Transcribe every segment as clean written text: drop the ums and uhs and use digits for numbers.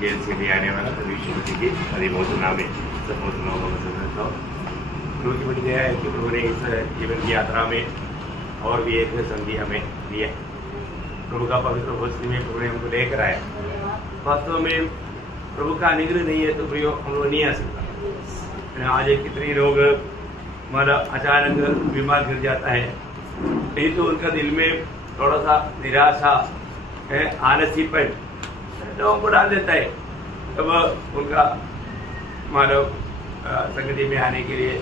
Gel से भी आने वाला तो विष्णुपति की अधिमोचना में प्रभु की बड़ी दया है कि प्रभु ने इस जीवन की यात्रा में और भी एक संधि हमें दी है। प्रभु का पवित्र भोजन में प्रभु ने हमको लेकर आया। वास्तव में प्रभु का अनुग्रह नहीं है तो प्रियो हम लोग नहीं आ सकता। आज कितने लोग हमारा अचानक बीमार गिर जाता है, नहीं तो उनका दिल में थोड़ा सा निराशा है, आलसीपन लोगों को डाल देता है। तब उनका मानव संगति में आने के लिए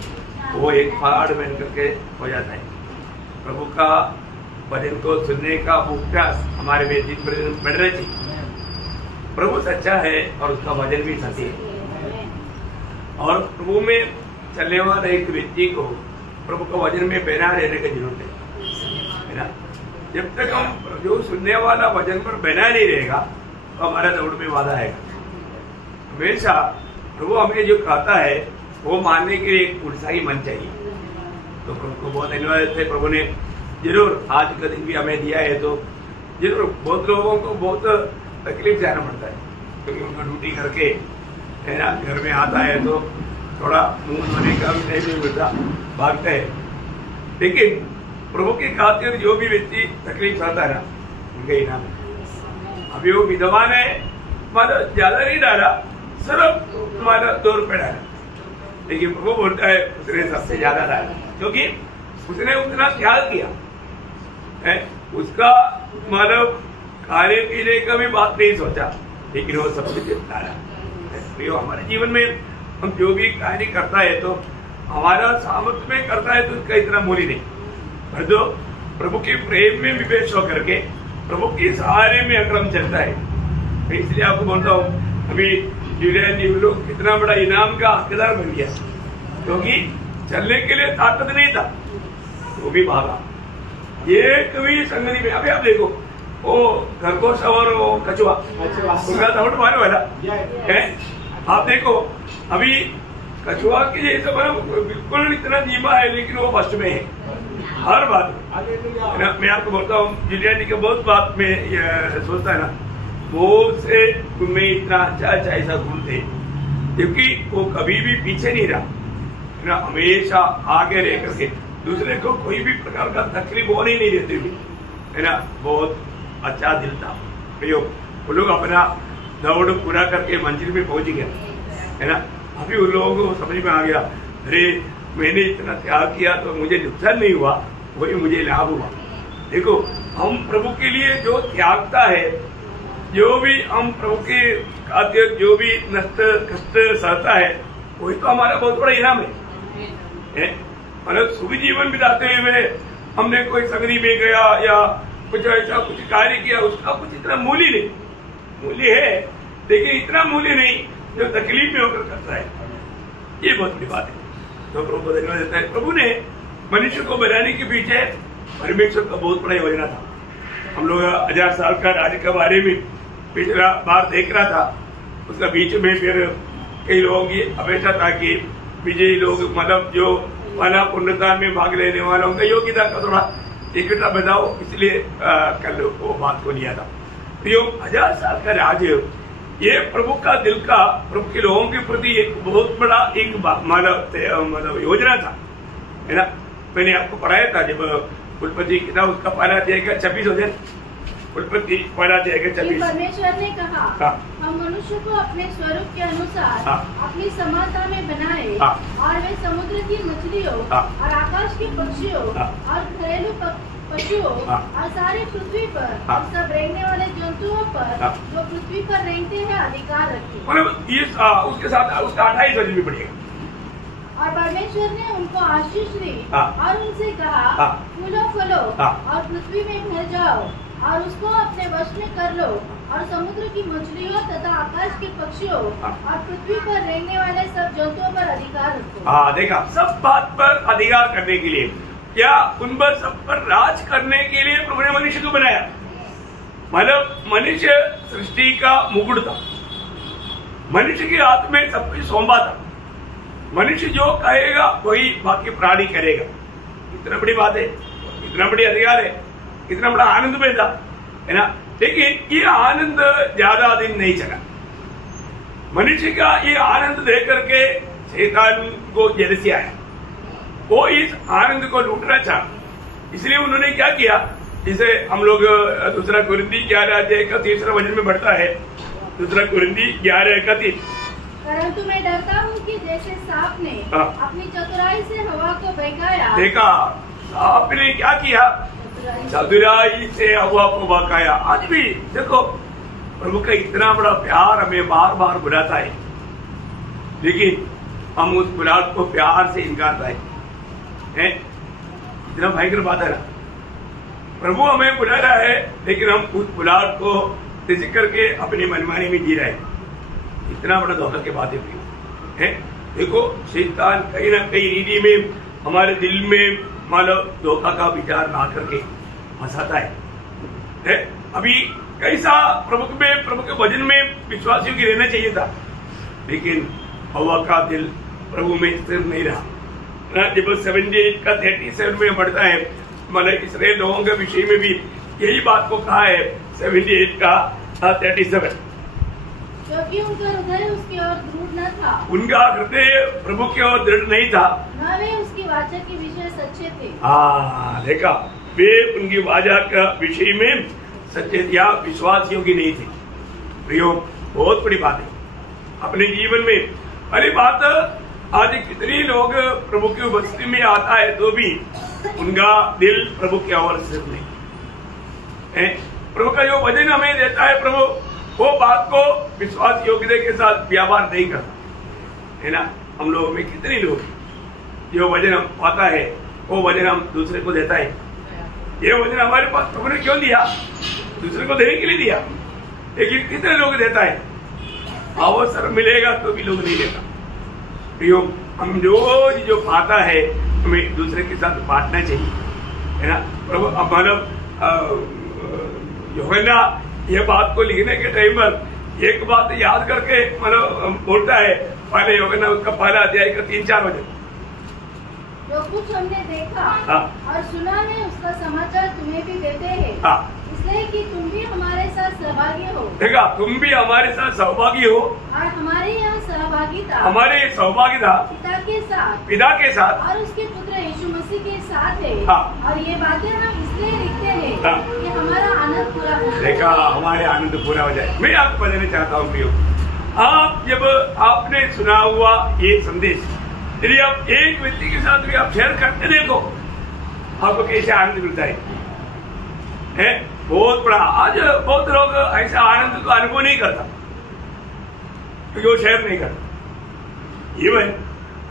वो एक पहाड़ बन करके हो जाता है। प्रभु का वचन को सुनने का अभ्यास हमारे में दिन प्रतिदिन बढ़ना चाहिए। प्रभु सच्चा है और उसका वचन भी सच्ची है, और प्रभु में चलने वाले एक व्यक्ति को प्रभु का वचन में बना रहने की जरूरत है ना। जब तक हम जो सुनने वाला वचन पर बना नहीं रहेगा तो हमारा दौड़ में बाधा आएगा। हमेशा प्रभु हमें जो कहता है वो मानने के लिए एक उत्साही मन चाहिए। तो प्रभु को बहुत धन्यवाद है, प्रभु ने जरूर आज का दिन भी हमें दिया है। तो जरूर बहुत लोगों को बहुत तकलीफ जाना पड़ता है, क्योंकि उनका ड्यूटी करके है ना घर में आता है तो थोड़ा मुंह धोने का भी नहीं मिलता, भागता है। लेकिन प्रभु की खातिर जो भी व्यक्ति तकलीफ आता है ना, उनका इनाम। अभी वो विधवा ने माना ज्यादा नहीं डाला, सिर्फ माना 2 रुपये डाला, लेकिन प्रभु बोलता है उसने सबसे ज्यादा डाला, क्योंकि उसने उतना त्याग किया है। उसका मानव खाने पीने का भी बात नहीं सोचा, लेकिन वो सब कुछ डाला। हमारे जीवन में हम जो भी कार्य करता है तो हमारा सामर्थ्य में करता है तो उसका इतना मूल्य नहीं, पर जो प्रभु के प्रेम में विवेश होकर के प्रभु के सहारे में अक्रम चलता है। तो इसलिए आपको बोलता हूँ, अभी जुलियन जी लोग कितना बड़ा इनाम का हकदार बन गया, क्योंकि चलने के लिए ताकत नहीं था, वो भी भागा। ये कभी संगति में अभी आप देखो, वो खरगोश और वो कछुआ उनका दौड़ मारने वाला है। आप देखो अभी कछुआ के जैसे बिल्कुल इतना धीमा है, लेकिन वो फर्स्ट में है हर बात। मैं आपको बोलता हूँ, जुलियन जी के बहुत बात में सोचता है ना, वो से उनमें इतना अच्छा ऐसा गुण थे, क्योंकि वो कभी भी पीछे नहीं रहा ना, हमेशा आगे रह करके दूसरे को कोई भी प्रकार का तकलीफ होने ही नहीं देते हुए, है ना। बहुत अच्छा दिल था। वो लोग अपना दौड़ पूरा करके मंजिल में पहुंच गया, है ना। अभी उन लोगों को समझ में आ गया, अरे मैंने इतना त्याग किया तो मुझे नुकसान नहीं हुआ, वही मुझे लाभ हुआ। देखो, हम प्रभु के लिए जो त्यागता है, जो भी हम प्रभु के खातिर जो भी नष्ट कष्ट सहता है, वही तो हमारा बहुत बड़ा इनाम है। मतलब शुभ जीवन बिताते हुए हमने कोई संगति में गया या कुछ ऐसा कुछ कार्य किया, उसका कुछ इतना मूल्य नहीं, मूल्य है लेकिन इतना मूल्य नहीं जो तकलीफ में होकर करता है। ये बहुत बड़ी बात है। तो प्रभु को धन्यवाद देता है। प्रभु ने मनुष्य को बनाने के पीछे परमेश्वर का बहुत बड़ा योजना था। हम लोग 1000 साल का राज्य के बारे में पिछला बार देख रहा था, उसका बीच में फिर कई लोगों की अपेक्षा था कि विजयी लोग, मतलब जो वाला पूर्णता में भाग लेने वाला, उनका योग्यता का थोड़ा इकट्ठा बताओ, इसलिए कल वो बात को लिया था। तो 1000 साल का राज्य, ये प्रभु का दिल का, प्रभु के लोगों के प्रति एक बहुत बड़ा एक मतलब योजना था, है ना। मैंने आपको पढ़ाया था जब कुलपति की था, उसका पहला अध्याय का 26 हो जाए, कुलपति पहला अध्याय का 26। परमेश्वर ने कहा, हम मनुष्य को अपने स्वरूप के अनुसार अपनी समानता में बनाए, और वे समुद्र की मछलियों और आकाश के पक्षियों और घरेलू पशुओं और सारे पृथ्वी पर और सब रेंगने वाले जंतुओं पर जो पृथ्वी पर रेंगते हैं अधिकार रखे। मतलब ये उसके साथ उसका 28 वचन भी पड़ेगा। और परमेश्वर ने उनको आशीष दी और उनसे कहा, फूलो फलो और पृथ्वी में भर जाओ और उसको अपने वश में कर लो, और समुद्र की मछलियों तथा आकाश के पक्षियों और पृथ्वी पर रहने वाले सब जंतुओं पर अधिकार रखो। हाँ, देखा, सब बात पर अधिकार करने के लिए, क्या उन पर सब पर राज करने के लिए प्रभु ने मनुष्य को बनाया। मतलब मनुष्य सृष्टि का मुकुट था, मनुष्य के हाथ में सब कुछ सौंपा था। मनुष्य जो कहेगा वही बाकी प्राणी करेगा। इतना बड़ी बात है, इतना बड़ी अधिकार है, इतना बड़ा आनंद में था, है ना। लेकिन ये आनंद ज्यादा दिन नहीं चला, मनुष्य का ये आनंद देख करके शैतान को जेलसी आया, वो इस आनंद को लूटना चाहा, इसलिए उन्होंने क्या किया, जिसे हम लोग दूसरा कुरिन्ती 11:31 वचन में बढ़ता है, दूसरा कुरिन्ती 11:31। परंतु मैं डरता हूँ कि जैसे सांप ने अपनी चतुराई से हवा को बहकाया। देखा, सांप ने क्या किया, चतुराई से हवा को बहकाया। आज भी देखो प्रभु का इतना बड़ा प्यार हमें बार बार बुलाता है, लेकिन हम उस बुलाहट को प्यार से इनकारता है। इतना भयंकर बात है ना, प्रभु हमें बुला रहा है लेकिन हम उस बुलाहट को त्याग करके अपनी मनमानी में जी रहे हैं। इतना बड़ा धोखा की बात है। देखो शैतान कहीं ना कहीं रीति में हमारे दिल में मानो धोखा का विचार ला करके फंसाता है। अभी कैसा प्रभु के वचन में विश्वासियों की रहना चाहिए था, लेकिन हवा का दिल प्रभु में स्थिर नहीं रहा। जब 78 का 37 में बढ़ता है, मतलब इसराइल लोगों के विषय में भी यही बात को कहा है, 78 का 37, क्योंकि उनका हृदय उसकी ओर दृढ़ न था। उनका हृदय प्रभु की ओर दृढ़ नहीं था, न वे उसकी वाचा के विषय सच्चे थे। देखा, वे उनकी वाचा का विषय में सच्चे या विश्वासियों की नहीं थी। प्रियो, बहुत बड़ी बात है अपने जीवन में। अरे बात, आज कितने लोग प्रभु की उपस्थिति में आता है तो भी उनका दिल प्रभु की ओर स्थिर नहीं है। प्रभु का जो वचन हमें देता है, प्रभु वो बात को विश्वास योग्यता के साथ व्यवहार नहीं करता है ना। हम लोगों में कितने लोग जो वचन हम पाता है वो वचन हम दूसरे को देता है। ये वचन हमारे पास प्रभु ने क्यों दिया, दूसरे को देने के लिए दिया, लेकिन कितने लोग देता है, अवसर मिलेगा तो भी लोग नहीं देता। प्रियो, हम जो पाता है हमें दूसरे के साथ बांटना चाहिए, है ना। प्रभु मानव यूहन्ना ये बात को लिखने के टाइम पर एक बात याद करके मतलब बोलता है, पहले यूहन्ना उसका पहला अध्याय का 3-4 वचन, जो कुछ हमने देखा और सुना है उसका समाचार तुम्हें भी देते हैं, इसलिए कि तुम भी हमारे साथ सहभागी हो। देखा, तुम भी हमारे साथ सहभागी हो, और हमारे यहाँ सहभागिता पिता के साथ और उसके पुत्र यीशु मसीह के साथ है। और ये बातें हम इसलिए लिखते हैं कि हमारा आनंद पूरा हो। देखा, हमारे आनंद पूरा हो जाए। मैं आपको बताना चाहता हूँ प्रियो, आप जब आपने सुना हुआ ये संदेश यदि आप एक व्यक्ति के साथ भी आप शेयर करते देखो, आपको कैसे आनंद मिलता है बहुत बड़ा। आज बहुत लोग ऐसा आनंद को अनुभव नहीं करता क्योंकि वो शेयर नहीं करता। इवन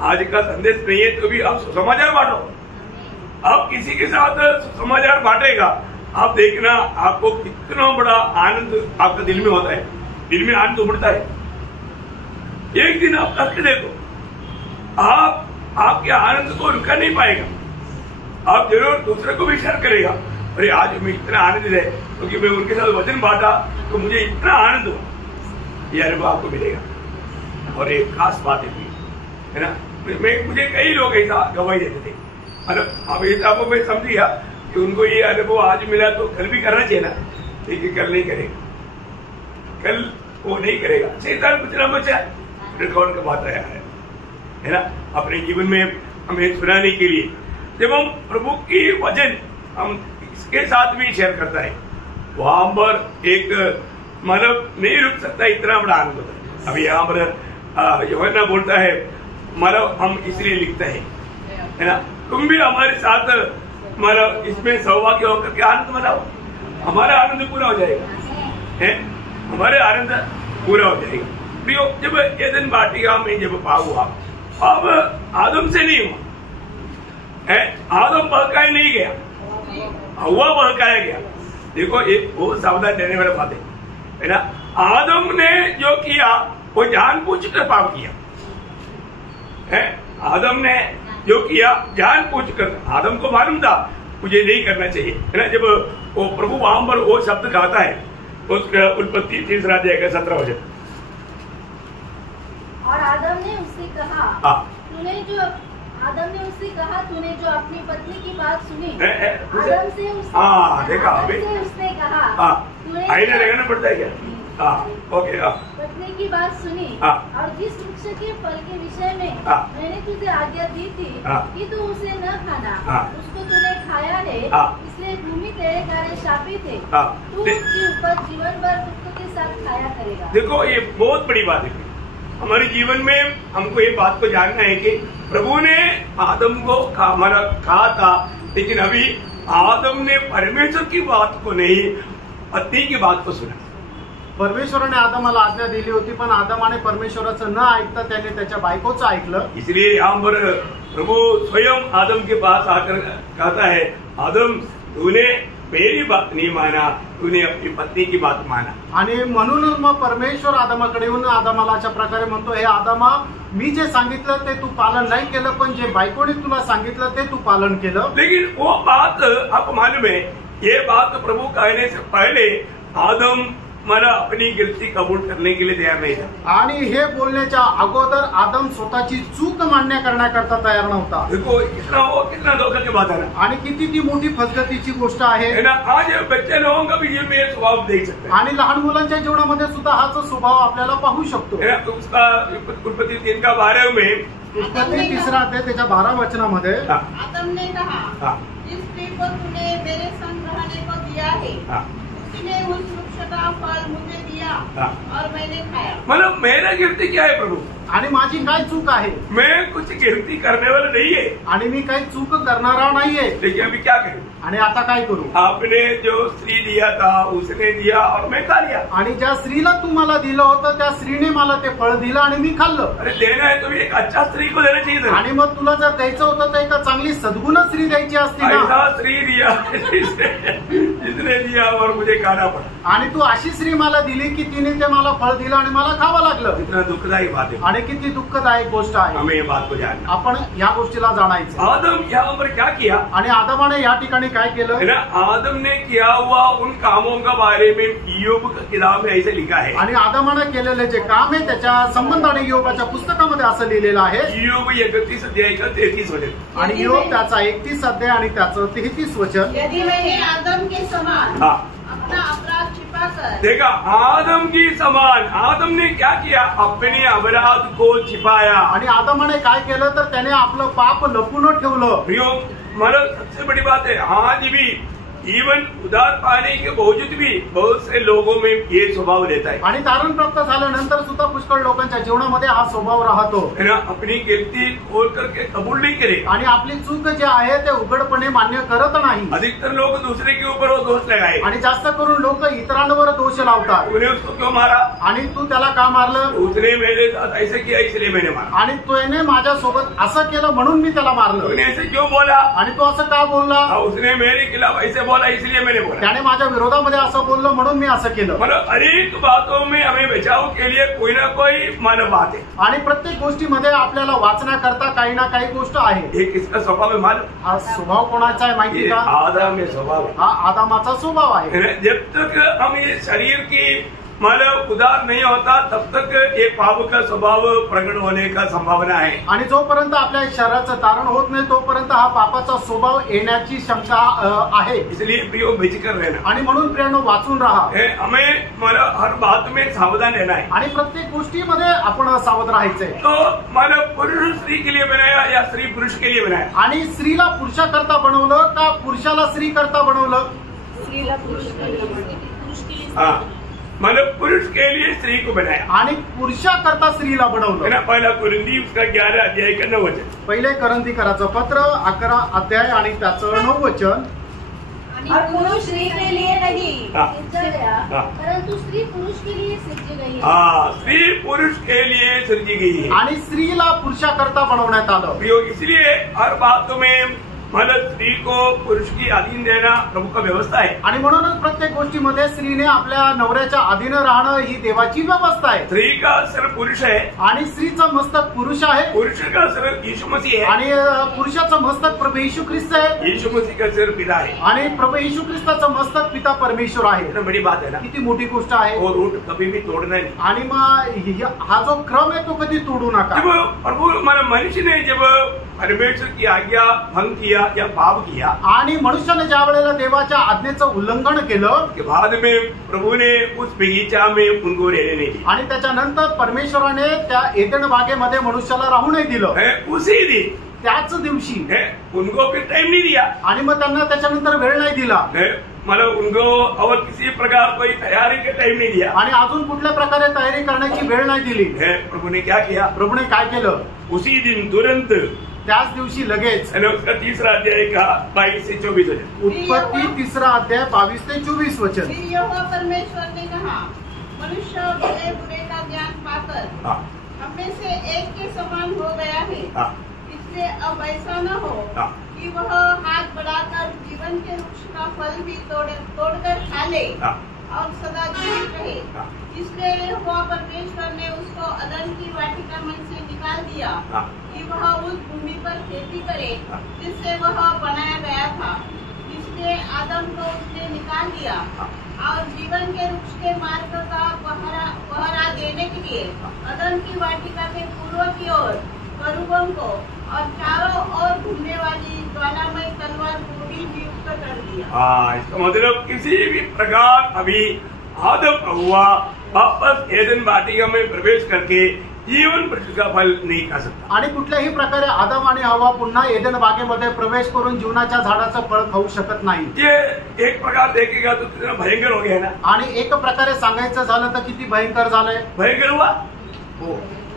आज का संदेश नहीं है तो भी आप समाचार बांटो, आप किसी के साथ समाचार बांटेगा, आप देखना आपको कितना बड़ा आनंद आपका दिल में होता है, दिल में आनंद उमड़ता है। एक दिन आप करके देखो, आपके आनंद को रुका नहीं पाएगा, आप जरूर दूसरे को भी शेयर करेगा। अरे आज मैं इतना आनंदित है क्योंकि मैं उनके साथ वचन बांटा तो मुझे इतना आनंद हुआ, ये अनुभव आपको मिलेगा। और एक खास बात है ना, मुझे कई लोग ऐसा गवाही देते थे, अब ऐसा मैं समझ गया कि उनको ये अनुभव आज मिला तो कल भी करना चाहिए ना, लेकिन कल नहीं करेगा, कल वो नहीं करेगा। शैतान कुछ ना कुछ रिकॉर्ड का बात आया है ना अपने जीवन में हमें सुनाने के लिए। जब हम प्रभु की वचन हम इसके साथ भी शेयर करता है, वहां पर एक मतलब नहीं रुक सकता, इतना बड़ा आनंद होता है। अभी यहाँ पर यूहन्ना बोलता है, मतलब हम इसलिए लिखते हैं, है ना, तुम भी हमारे साथ मतलब इसमें सहभागी होकर के आनंद मनाओ, हमारा आनंद पूरा हो जाएगा, है हमारे आनंद पूरा हो जाएगा। प्रियो, जब एदन वाटिका में जब पाप हुआ, अब आदम से नहीं हुआ है, आदम बहकाया नहीं गया, हवा बहकाया गया। देखो ये बहुत सावधान रहने वाली बात है ना। आदम ने जो किया वो जानबूझकर पाप किया है, आदम ने जो किया जानबूझकर, आदम को मालूम था मुझे नहीं करना चाहिए, है ना। जब वो प्रभु वहां पर वो शब्द कहता है उसका उत्पत्ति 3 अध्याय का 17 वचन, और आदम ने उससे कहा तूने जो अपनी पत्नी की बात सुनी, आदम से देखा उसने कहा आईना लगाना पड़ता है क्या, ओके। पत्नी की बात सुनी और जिस वृक्ष के फल के विषय में मैंने तुझे आज्ञा दी थी कि तू उसे न खाना, उसको तूने खाया है, इसलिए भूमि तेरे कारण शापित है, तू उसकी उपज जीवन भर दुख के साथ खाया करेगा। देखो, ये बहुत बड़ी बात है। हमारे जीवन में हमको ये बात को जानना है कि प्रभु ने आदम को कहा था, लेकिन अभी आदम ने परमेश्वर की बात को नहीं, पत्नी की बात को सुना। परमेश्वराने आदमाला आज्ञा दिली होती, पण आदमाने परमेश्वराचं न ऐकता त्याने त्याच्या बायकोचं ऐकलं। इसलिए यहाँ पर प्रभु स्वयं आदम के पास आकर कहता है, आदम तूने मेरी बात नहीं माना, तूने अपनी पत्नी की बात माना। आणि म्हणूनच मग परमेश्वर आदमाकडे येऊन आदमाला अशा प्रकारे म्हणतो, हे आदमा, मी जे सांगितलं ते तू पालन नाही केलं, पण जे बायकोने तुला सांगितलं ते तू पालन केलं। लेकिन वो बात आपको मालूम है, ये बात प्रभु कहने से पहले आदम अपनी गलती कबूल करने के लिए तैयार नहीं था। आणि हे बोलण्याच्या अगोदर आदम स्वतःची चूक मान्य करण्याकरता तयार नव्हता। देखो, कितना धोखा की बात है ना। आणि किती ती मोठी फसगतीची गोष्ट आहे ना। आज बच्चे लोगों का भी जीवन में स्वभाव देख सकते हैं, आणि लहान मुलांच्या जीवनामध्ये सुद्धा हाच स्वभाव आपल्याला पाहू शकतो। उसका उत्पत्ति 3:12 में, उत्पत्ति 3 अध्याय त्याच्या 12 वचनामध्ये आदम ने कहा, जिस स्त्री को तूने मेरे संग रहने को दिया है, उसने उस वृक्ष का फल मुझे दिया और मैंने खाया। मतलब मेरा गिरती क्या है प्रभु? आणि माझी काय चूक आहे? मैं कुछ गिरती करने वाला नहीं है, आणि मी काही चूक करणारा नाहीये, लेकिन अभी क्या करूं? आणि आता काय करू? आपने जो स्त्री दिया था उसने दिया और मैं खा लिया। आणि ज्या स्त्रीला तू मला दिलं होतं त्या स्त्रीने मला ते फळ दिलं आणि मी खाल्लं। अरे देना है तो एक अच्छा स्त्री को देना चाहिए था। आणि मग तुला जर द्यायचं होतं तर एक चांगली सद्गुण स्त्री द्यायची असती ना। ऐसा स्त्री दिया जिसने दिया और मुझे खाना पड़ा। आणि तू अशी स्त्री मला दिली की तिने ते मला फळ दिलं आणि मला खावं लागलं। इतना दुखदायी बात है, आणि किती दुःखदायक गोष्ट आहे। हमें ये बात को जानना, आपण या गोष्टीला जाणायचं। आदम यहाँ पर क्या किया? आणि आदमाने या ठिकाणी काय केलं? आदम ने किया हुआ उन कामों का बारे में ईयोब की किताब में ऐसे लिखा है। आणि आदमाने केलेले जे काम आहे त्याच्या संबंधाने ईयोबाच्या पुस्तकामध्ये असं लिहिलेलं आहे। ईयोब 31 अध्याय का 33 वचन। आणि ईयोब त्याचा 31 अध्याय आणि त्याचं 33 वचन। यदि मैंने आदम के समान अपना अपराध छिपा कर, देखा, आदम की समान आदम ने क्या किया? अपने अपराध को छिपाया। आणि आदमाने काय केलं तर त्याने आपलं पाप लपून ठेवलं। प्रियो, मतलब सबसे बड़ी बात है, आज भी इवन उधार पाने के बावजूद भी बहुत से लोगों में ये स्वभाव रहता है। आणि तारण प्राप्त झाल्यानंतर सुद्धा पुष्कळ लोकांच्या जीवनामध्ये हा स्वभाव राहतो, है ना। अपनी गलती खोल करके कबूल नहीं करे आणि आपली चूक जे आहे ते उघडपणे मान्य करत नाही। अधिकतर लोग दूसरे के ऊपर वो दोष लगाए, आणि जास्त करून लोक इतरांवर दोष लावतात। तूने उसको क्यों मारा? आणि तू त्याला का मारलं? उसने मेरे साथ ऐसे किया इसलिए मैंने मारा। आणि तूने माझ्यासोबत असं केलं म्हणून मी त्याला मारलं। तूने ऐसे क्यों बोला? आणि तू असं का बोलला? उसने मेरे खिलाफ ऐसे बोला इसलिए मैंने बोला। त्याने माझ्या विरोधामध्ये असं बोललं म्हणून मी असं केलं। मतलब अनेक बातों में हमें बचाव के लिए कोई ना कोई मानव बात है, आणि प्रत्येक गोष्टीमध्ये आपल्याला वाचण्याकरता काही ना काही गोष्ट आहे। ये किसका स्वभाव है मालूम? हा स्वभाव कोणाचा आहे माहिती का? आदम में स्वभाव, हा आदमाचा स्वभाव आहे। जब तक हम ये शरीर की मतलब उदार नहीं होता तब तक ये पाप का स्वभाव प्रकट होने का संभावना है। आणि जोपर्यंत आपल्या शरीराचं तारण होत नाही तोपर्यंत हा पापाचा स्वभाव येण्याची शंका आहे। इसलिए प्रियो बेचिकर रहना, आणि म्हणून प्रियानो वाचून राहा। हमें मतलब हर बात में सावधान रहना है, आणि प्रत्येक गोष्टीमध्ये आपण सावध राहायचंय। तो मतलब पुरुष स्त्री के लिए बनाया या स्त्री पुरुष के लिए बनाया? आणि स्त्रीला पुरुषाकरता बनवलं का पुरुषाला स्त्री करता बनवलं? स्त्रीला पुरुष के लिए। हाँ, मतलब पुरुष के लिए स्त्री को बनाया आणि पुरुषाकरता स्त्रीला बनवलं। है ना। पहला कुरिन्थी उसका 11 अध्याय का 9 वचन। पहिले करंथीकराचं पत्र 11 अध्याय आणि त्याचं 9 वचन। और पुरुष स्त्री के लिए नहीं सृजा गया, परंतु स्त्री पुरुष के लिए सृजी गई है। हाँ, स्त्री पुरुष के लिए सृजी गई है। आणि स्त्रीला पुरुषाकरता बनवण्यात आलं। प्रियो, इसलिए हर बातों में मतलब स्त्री को पुरुष की अधीन देना प्रभु का व्यवस्था है। आणि म्हणूनच प्रत्येक गोष्टीमध्ये स्त्रीने आपल्या नवऱ्याच्या अधीन राहणं ही देवाची व्यवस्था आहे। स्त्री का सिर पुरुष है आणि स्त्रीचं मस्तक पुरुष आहे। पुरुष का सिर यीशु मसीह है आणि पुरुषाचं मस्तक प्रभू येशू ख्रिस्त आहे। यीशु मसीह का सिर पिता है आणि प्रभू येशू ख्रिस्ताचं मस्तक पिता परमेश्वर आहे। इतना बड़ी बात है ना। किती मोठी गोष्ट आहे। वो रूट कभी भी तोड़ना नहीं। आणि मग हा जो क्रम आहे तो कधी तोडू नका। जब प्रभु मतलब मनुष्य ने जब परमेश्वर की आज्ञा भंग किया या पाप किया, आणि मनुष्याने ज्या वेळेला देवाच्या आज्ञेचं उल्लंघन केलं, के बाद में प्रभु ने उस बगीचा में उनको रहने नहीं दिया, आणि त्याच्यानंतर परमेश्वराने त्या एदेन बागेमध्ये मनुष्याला राहू नाही दिलं. उसी दिन त्याच दिवशी उनको फिर टाइम नहीं दिया, आणि मग त्यांना त्याच्यानंतर वेळ नाही दिला, मतलब उनको और किसी प्रकार कोई तैयारी का टाइम नहीं दिया, आणि अजून कुठल्या प्रकारे तयारी करण्याची वेळ नाही दिली. प्रभु ने क्या किया? प्रभूने काय केलं? उसी दिन तुरंत त्याच दिवशी लगेच. उसका 3रा अध्याय का 22 से 24 वचन. उत्पत्ती 3रा अध्याय 22 ते 24 वचन. फिर यहोवा परमेश्वर ने कहा, मनुष्य भले बुरे का ज्ञान पाकर हम में से एक के समान हो गया है, इसलिए अब ऐसा न हो कि वह हाथ बढ़ाकर जीवन के वृक्ष का फल भी तोड़कर खा ले और सदा जीवित रहे. इसलिए यहोवा परमेश्वर ने उसको अदन की वाटिका में से निकाल दिया कि वह उस भूमि पर खेती करे जिससे वह बनाया गया था. इसलिए आदम को उसने निकाल दिया और जीवन के वृक्ष के मार्ग का पहरा देने के लिए अदन की वाटिका के पूर्व की ओर करूबों को और चारों ओर घूमने वाली ज्वालामय तलवार को भी नियुक्त कर दिया. इसका मतलब किसी भी प्रकार अभी आदम हुआ वापस एदन वाटिका में प्रवेश करके जीवन वृक्ष का फल नहीं खा सकता, आणि कुठल्याही प्रकारे आदम आणि हवा पुन्हा एदेन बागेमध्ये प्रवेश करून जीवनाच्या झाडाचं फळ खाऊ शकत नाही. ये एक प्रकार देखेगा तो कितना भयंकर हो गया ना. आणि एक प्रकारे सांगायचं झालं तर किती भयंकर झालंय. भयंकर हुआ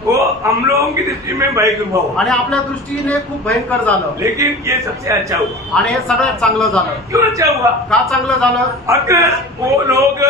वो हम लोगों की दृष्टि में भयंकर हुआ, आणि आपल्या दृष्टीने खूप भयंकर झालं. लेकिन ये सबसे अच्छा हुआ. आणि हे सगळ्यात चांगलं झालं. क्यों अच्छा हुआ? का चांगलं झालं? अगर वो लोग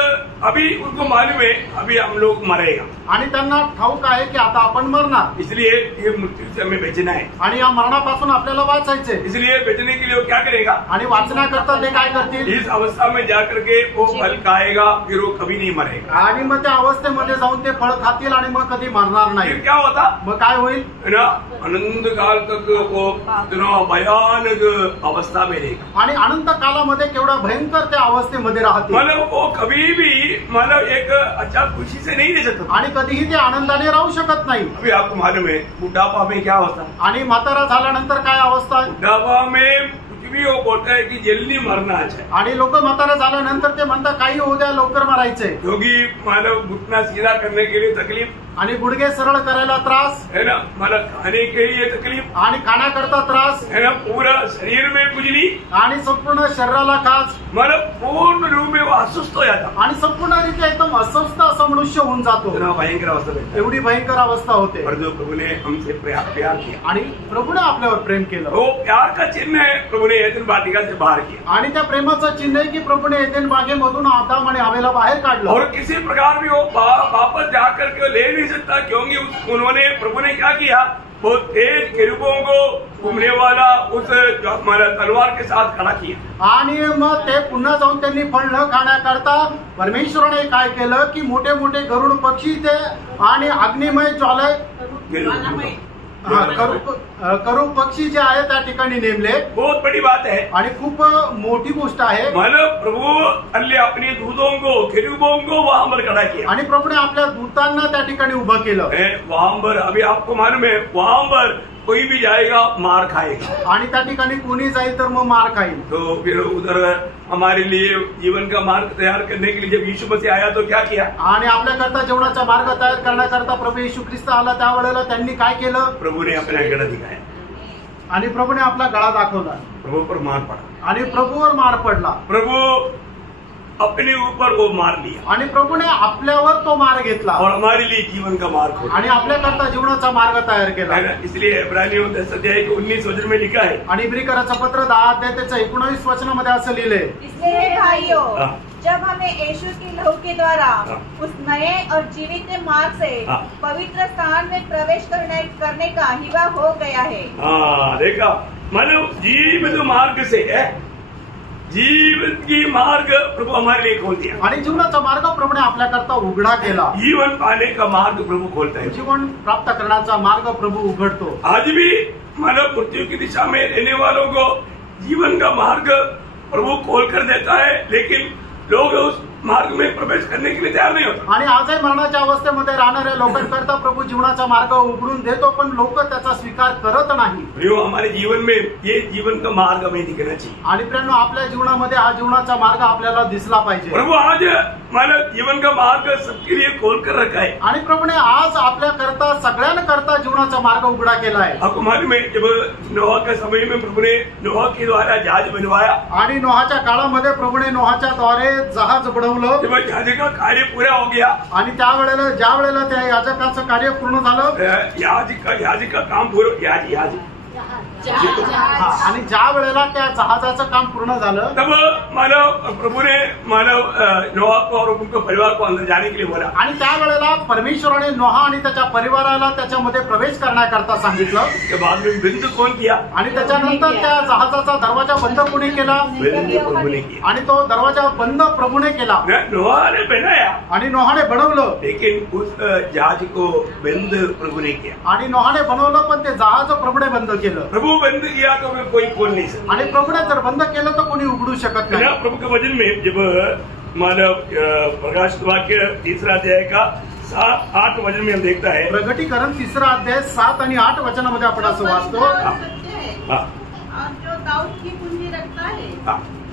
अभी उनको मालूम है अभी हम लोग मरेगा, आणि त्यांना ठाऊक आहे की आता आपण मरणार, इसलिए ये मृत्यु से हमें बचना है, आणि या मरणापासून आपल्याला वाचायचंय. इसलिए बचने के लिए वो क्या करेगा? आणि वाचण्याकरता ते काय करतील? इस अवस्था में जाकर के वो फल खाएगा, फिर वो कभी नहीं मरेगा. आणि मग त्या अवस्थेमध्ये जाऊन ते फळ खातील आणि मग कधी मरणार नाही. फिर क्या होता? मग काय होईल? ना अनंत काल तक वो इतना भयानक अवस्था में रहेगा, आणि अनंत कालामध्ये केवढा भयंकर त्या अवस्थेमध्ये राहतील. मतलब वो कभी भी मतलब एक अच्छा खुशी से नहीं रह सकता, आणि कधीही ते आनंदाने राहू शकत नाही. अभी आपको मालूम है बुढ़ापा में क्या होता है? आणि म्हातारा झाल्यानंतर काय अवस्था आहे? बुढ़ापा में कुछ भी वो बोलता है कि जल्दी मरना अच्छा है, आणि लोक म्हातारा झाल्यानंतर ते म्हणतात काही होऊ द्या, लवकर मरायचंय. क्योंकि मानव घुटना सीधा करने के लिए तकलीफ आणि गुडघे सरळ करायला त्रास है ना, मतलब खाने के लिए तकलीफ आणि खाण्याकरता त्रास है ना, पूरा शरीर में खुजली आणि संपूर्ण शरीराला खास, मतलब पूर्ण रूप में वो अस्वस्थ हो जाता, आणि संपूर्णरित्या एकदम अस्वस्थ असा मनुष्य होऊन जातो. इतना भयंकर अवस्था में एवढी भयंकर अवस्था होते. पर जो प्रभु ने हमसे प्यार किया आणि प्रभूने आपल्यावर प्रेम केलं, वो प्यार का चिन्ह है, प्रभु ने एदन वाटिका से बाहर किया, आणि त्या प्रेमाचं चिन्ह आहे की प्रभूने एदेन बागेमधून आदम आणि हवेला बाहेर काढलं. और किसी प्रकार भी वो वापस जाकर के ले नहीं सकता, क्योंकि उन्होंने प्रभु ने क्या किया? वो तेज केरूबों को घूमने वाला उस जो हमारा तलवार के साथ खड़ा किया, आणि मग ते पुन्हा जाऊन त्यांनी फळ न खाण्याकरता परमेश्वराने काय केलं की मोठे मोठे गरुड पक्षी ते आणि अग्निमय ज्वालामय करू पक्षी जे आहे त्या ठिकाणी नेमले. बहुत बड़ी बात है आणि खूप मोठी गोष्ट आहे. मतलब प्रभु अल्ले अपने दूतों को केरूबों को वहां पर खड़ा किया, आणि प्रभूने आपल्या दूतांना त्या ठिकाणी उभं केलं. वहां पर अभी आपको मालूम है वहां पर कोई भी जाएगा मार खाएगा, आणि त्या ठिकाणी कोणी जाईल तर मग मार खाईल. तो फिर उधर हमारे लिए जीवन का मार्ग तैयार करने के लिए जब यीशु मसीह आया तो क्या किया? आणि आपल्याकरता जीवनाचा मार्ग तयार करण्याकरता प्रभू येशू ख्रिस्त आला, त्यावेळेला त्यांनी काय केलं? प्रभु ने अपना गळा दिखाया, आणि प्रभूने आपला गळा दाखवला, प्रभु पर मार पड़ा, आणि प्रभूवर मार पडला. प्रभु अपने ऊपर वो मार लिया, आणि प्रभूने आपल्यावर तो मार घेतला, और हमारे लिए जीवन का मार्ग खोला, आणि आपल्याकरता जीवनाचा मार्ग तयार केला. इसलिए इब्रानियों 10 अध्याय के 19 वचन में लिखा है, आणि इब्रिकराचं पत्र 10 अध्याय त्याचं 19 वचनामध्ये असं लिहिलंय, इसलिए भाइयों जब हमें यीशु की लहू के द्वारा उस नए और जीवित मार्ग से पवित्र स्थान में प्रवेश करने का हिवा हो गया है. देखा, मतलब जीवित मार्ग से है, जीवन की मार्ग प्रभु हमारे लिए खोल दिया, आणि जीवनाचा मार्ग प्रभूने आपल्याकरता उघडा केला. जीवन पाने का मार्ग प्रभु खोलता है, जीवन प्राप्त करण्याचा मार्ग प्रभू उघडतो. आज भी मानव मृत्यु की दिशा में रहने वालों को जीवन का मार्ग प्रभु खोल कर देता है, लेकिन लोग उस मार्ग में प्रवेश करने के लिए तैयार नहीं होता। आणि आजही मरणाच्या अवस्थेमध्ये राहणाऱ्या लोकांकरता प्रभु जीवनाचा मार्ग उघडून देतो, पण लोक त्याचा स्वीकार करत नाही। प्रियो, हमारे जीवन में ये जीवन का मार्ग हमें दिखना चाहिए। आणि प्रियांनो, आपल्या जीवनामध्ये हा जीवनाचा मार्ग आपल्याला दिसला पाहिजे। प्रभु आज हमारा जीवन का मार्ग सबके लिए खोल कर रखा है। आणि प्रभुने आज आपल्या करता सगळ्यांकरता जीवनाचा मार्ग उघडा केला आहे। आपको मालूम है, जब नोहा के समय में प्रभु ने नोहा के द्वारा जहाज बनवाया, आणि नोहाच्या काळामध्ये प्रभुने नोहाच्या द्वारे जहाज बनवलं। जब जहाज का कार्य पूरा हो गया आणि त्यावेळेला ज्या वेळेला त्या याजकाचं कार्य पूर्ण झालं, याजक का काम पूरा आणि ज्या वेळेला त्या जहाजाचं काम पूर्ण झालं, तब प्रभु ने नोहा को और उनके परिवार को अंदर जाने के लिए बोला। आणि त्यावेळेला परमेश्वराने नोहा आणि त्याच्या परिवाराला त्याच्यामध्ये प्रवेश करण्याकरता सांगितलं। उसके बाद में बंद कौन किया? आणि त्याच्यानंतर त्या जहाजाचा दरवाजा बंद कोणी केला? बंद प्रभु ने किया। आणि तो दरवाजा बंद प्रभुने केला। नोहा ने बनाया, आणि नोहाने बनवलं, लेकिन उस जहाज को बंद प्रभु ने किया। आणि नोहाने बनवलं, पण ते जहाज प्रभुने बंद केलं। प्रभु बंद किया तो मैं कोई खोल नहीं सकता। आणि प्रभुने जर बंद केलं तर कोणी उघडू शकत नाही। प्रभु के वचन में जब मानव प्रकाशित वाक्य 3 अध्याय का 7-8 वचन में हम देखता है, प्रगटीकरण 3 अध्याय 7 आणि 8 वचनामध्ये आपण असं वाचतो, और जो दाऊद की कुंजी रखता है,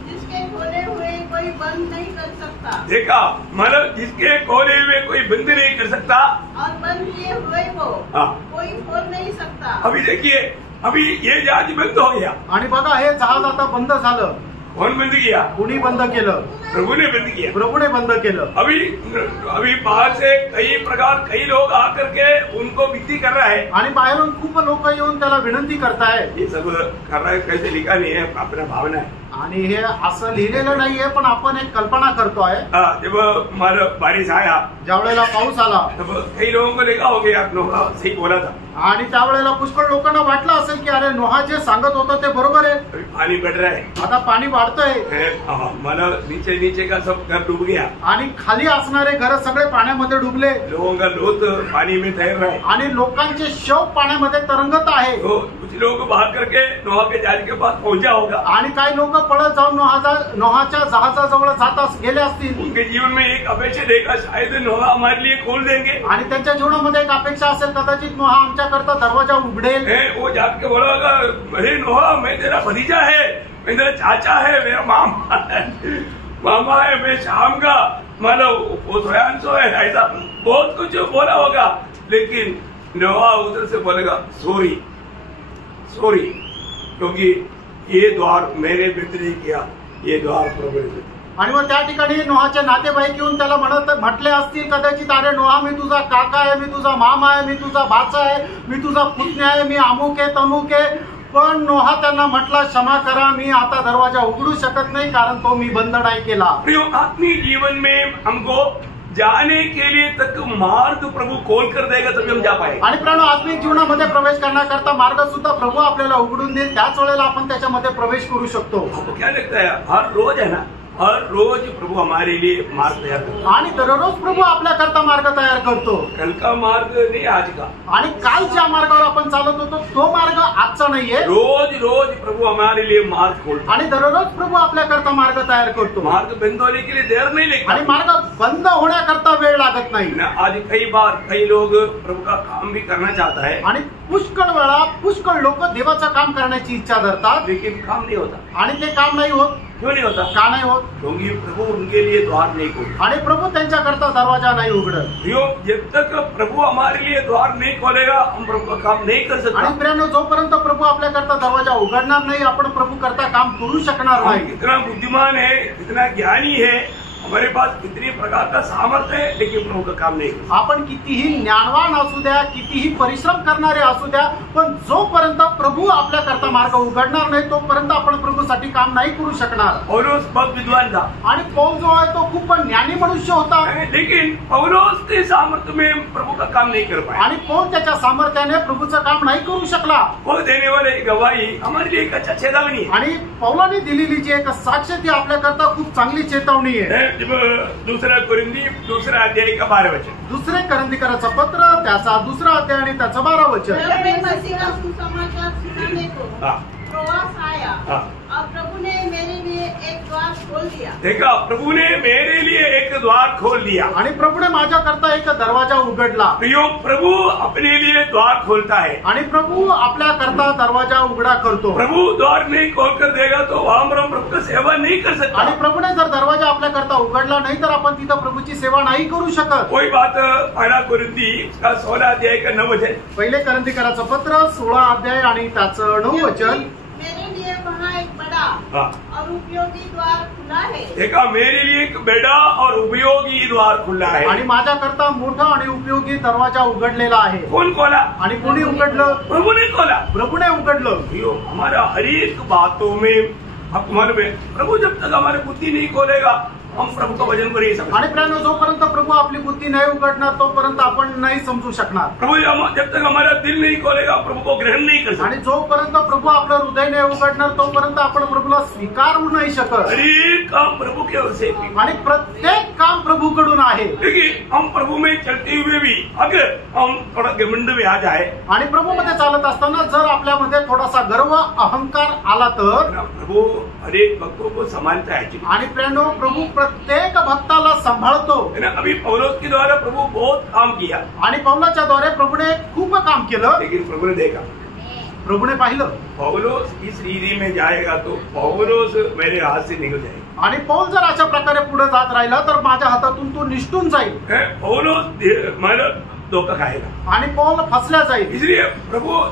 जिसके खोले हुए कोई बंद नहीं कर सकता। देखा, मतलब जिसके खोले हुए कोई बंद नहीं कर सकता, और बंद किए हुए को कोई खोल नहीं सकता। अभी देखिए, अभी ये जहाज बंद हो गया। आणि बघा, हे जहाज आता बंद झालं। कौन बंद किया? कोणी बंद केलं? प्रभु ने बंद किया। प्रभुने बंद केलं। अभी बाहर से कई लोग आकर के उनको विनती कर रहा है, आणि बाहेरून खूप लोक येऊन त्याला विनंती करतायत। ये सब कर रहा है, कैसे लिखा नहीं है, अपना भावना है। आणि हे असं लिहिलेलं नाहीये, पण आपण एक कल्पना करतोय। जब बारिश आया, ज्या वेळेला पाऊस आला, तब कई लोगों को देखा हो गया, नोहा सही बोला था। आणि त्यावेळेला पुष्कळ लोकांना वाटलं असेल की अरे नोहा जे सांगत होता ते बरोबर आहे। अभी पानी बढ़ रहा है, आता पाणी वाढतंय, मानो नीचे का सब घर डूब गया, आणि खाली असणारे घर सगळे पाण्यामध्ये डुबले। लोगों का लोथ पानी में तैर रहा है, आणि लोकांचे शव पाण्यामध्ये तरंगत आहे। तो कुछ लोग बाहर करके नोहा के जहाज के पास पहुंचा होगा, आणि काही लोक पळत जाऊन नोहाच्या जहाजाजवळ जात गेले असतील। उनके जीवन में एक अपेक्षा देखा, शायद नोहा हमारे लिए खोल देंगे। आणि त्यांच्या जीवनामध्ये एक अपेक्षा असेल, कदाचित नोहा आमच्याकरता दरवाजा उघडेल। वो जाके बोला होगा, अरे नोहा, मैं तेरा भतीजा है, मैं तेरा चाचा है, मेरा मामा है, मैं शाम का मतलब वो सोयांसो है, ऐसा बहुत कुछ बोला होगा। लेकिन नोहा उधर से बोलेगा सॉरी, क्योंकि ये द्वार मैंने बंद नहीं किया, ये द्वार प्रभु ने। आणि मग त्या ठिकाणी नोहाचे नातेवाईक येऊन त्याला म्हटले असतील कदाचित, अरे नोहा, मी तुझा काका आहे, मी तुझा मामा आहे, मी तुझा भाचा आहे, मी तुझा पुतण्या आहे, मी अमुक आहे तमुक आहे। पण नोहा त्यांना म्हटला, क्षमा करा, मी आता दरवाजा उघडू शकत नाही, कारण तो मी बंद नाही केला। प्रियो, आत्मिक जीवन में हमको जाने के लिए तक मार्ग प्रभु खोल कर देगा, तभी हम जा पाएंगे। आणि प्रियांनो, आत्मिक जीवनामध्ये प्रवेश करण्याकरता मार्ग सुद्धा प्रभू आपल्याला उघडून देईल, त्याच वेळेला आपण त्याच्यामध्ये प्रवेश करू शकतो। आपको क्या लगता है, हर रोज है ना, हर रोज प्रभु हमारे लिए मार्ग तैयार करता है। आणि दररोज प्रभू आपल्याकरता मार्ग तयार करतो। कल का मार्ग नहीं, आज का। आणि काल ज्या मार्गावर आपण चालत होतो तो मार्ग आजचा नाहीये। रोज प्रभु हमारे लिए मार्ग खोलता है। आणि दररोज प्रभू आपल्याकरता मार्ग तयार करतो। मार्ग बंद होने के लिए देर नहीं लगता, आणि मार्ग बंद होण्याकरता वेळ लागत नाही। आज कई लोग प्रभु का काम भी करना चाहता है, आणि पुष्कळ लोक देवाचं काम करण्याची इच्छा धरतात, लेकिन काम नहीं होता। आणि ते काम नाही होत। क्यों नहीं होता? का नाही होत? क्योंकि प्रभु उनके लिए द्वार नहीं खोलता। आणि प्रभू त्यांच्याकरता दरवाजा नाही उघडत। जब तक प्रभु हमारे लिए द्वार नहीं खोलेगा, हम प्रभु का काम नहीं कर सकते। आणि प्रियांनो, जोपर्यंत प्रभू आपल्याकरता दरवाजा उघडणार नाही, आपण प्रभू करता काम करू शकणार नाही। कितना बुद्धिमान है, कितना ज्ञानी है, हमारे पास कितनी प्रकार का सामर्थ्य है, लेकिन प्रभु का काम नहीं। आपण कितीही ज्ञानवान असू द्या, कितीही परिश्रम करणारे असू द्या, पण जोपर्यंत प्रभू आपल्याकरता मार्ग उघडणार नाही, तोपर्यंत आपण प्रभूसाठी काम नाही करू शकणार। पौलुस बहुत विद्वान था, आणि पौल जो आहे तो खूप ज्ञानी मनुष्य होता, लेकिन पौलुस के सामर्थ्य में प्रभु का काम नहीं कर पाया। आणि पौल त्याच्या सामर्थ्याने प्रभूचं काम नाही करू शकला। वो देने वाले गवाही हमारे लिए एक अच्छा चेतावनी है। आणि पौलाने दिलेली जी एक साक्ष ती आपल्याकरता खूप चांगली चेतावणी आहे। दूसरा कोरिंथी 2 अध्याय का 12 वचन, दुसरे करंथीकराचं पत्र त्याचा 2 अध्याय आणि त्याचं 12 वचन। जब मैं मसीह का सुसमाचार सुनाने को त्रोआस आया, और प्रभु ने मेरे लिए एक द्वार खोल दिया। देखा, प्रभु ने मेरे लिए एक द्वार खोल दिया। आणि प्रभूने माझ्याकरता एक दरवाजा उघडला। प्रियो, प्रभु अपने लिए द्वार खोलता है आणि प्रभू आपल्या करता दरवाजा उघडा करतो। प्रभु द्वार नहीं खोल कर देगा तो वहां पर हम प्रभु की सेवा नहीं कर सकता। आणि प्रभूने जर दरवाजा आपल्या करता उघडला नाही तर आपण तिथं प्रभूची सेवा नाही करू शकत। कोई बात पहला कुरिन्थी का 16 अध्याय का 9 वचन, पहिले करंथीकराचं पत्र 16 अध्याय आणि त्याचं 9 वचन। मेरे लिए वहाँ एक बड़ा हाँ। और उपयोगी द्वार खुला है। देखा, मेरे लिए एक बड़ा और उपयोगी द्वार खुला है। आणि माझ्याकरता मोठा आणि उपयोगी दरवाजा उघडलेला आहे। कौन खोला? आणि कोणी उघडलं? प्रभु ने खोला। प्रभूने उघडलं। प्रियो, हमारा हर एक बातों में आप मालूम है, प्रभु जब तक हमारी बुद्धि नहीं खोलेगा हम प्रभु का वचन पर नहीं समझ। आणि प्रियानो, जोपर्यंत प्रभू आपली बुद्धी नाही उघडणार तोपर्यंत आपण नाही समजू शकणार। प्रभु जब तक हमारा दिल नहीं खोलेगा प्रभु को ग्रहण नहीं कर सकते। आणि जोपर्यंत प्रभू आपलं हृदय नाही उघडणार तोपर्यंत आपण प्रभूला स्वीकारू नाही शकत। हर एक काम प्रभु की ओर से, आणि प्रत्येक काम प्रभूकडून आहे। देखिए, हम प्रभु में चलते हुए भी अगर हम थोड़ा घमंड में आ जाए, आणि प्रभूमध्ये चालत असताना जर आपल्यामध्ये थोडासा गर्व अहंकार आला तर प्रभु हर एक भक्तों को संभालता है। आणि प्रियानो, प्रभू प्रत्येक भक्ताला सांभाळतो। अभी पौलोस के द्वारा प्रभु बहुत काम किया आणि पौलाच्या द्वारे प्रभूने खूप काम केलं। लेकिन प्रभु ने देखा, प्रभूने पाहिलं पौलोस इस रीति में जाएगा तो पौलोस मेरे हाथ से निकल जाएगा। आणि पौल जर अशा प्रकारे पुढे जात राहिला तर माझ्या हातातून तो निष्ठून जाईल। पौलोस मतलब धोखा खाएगा आणि पौल फसल्या जाईल। इसलिए प्रभु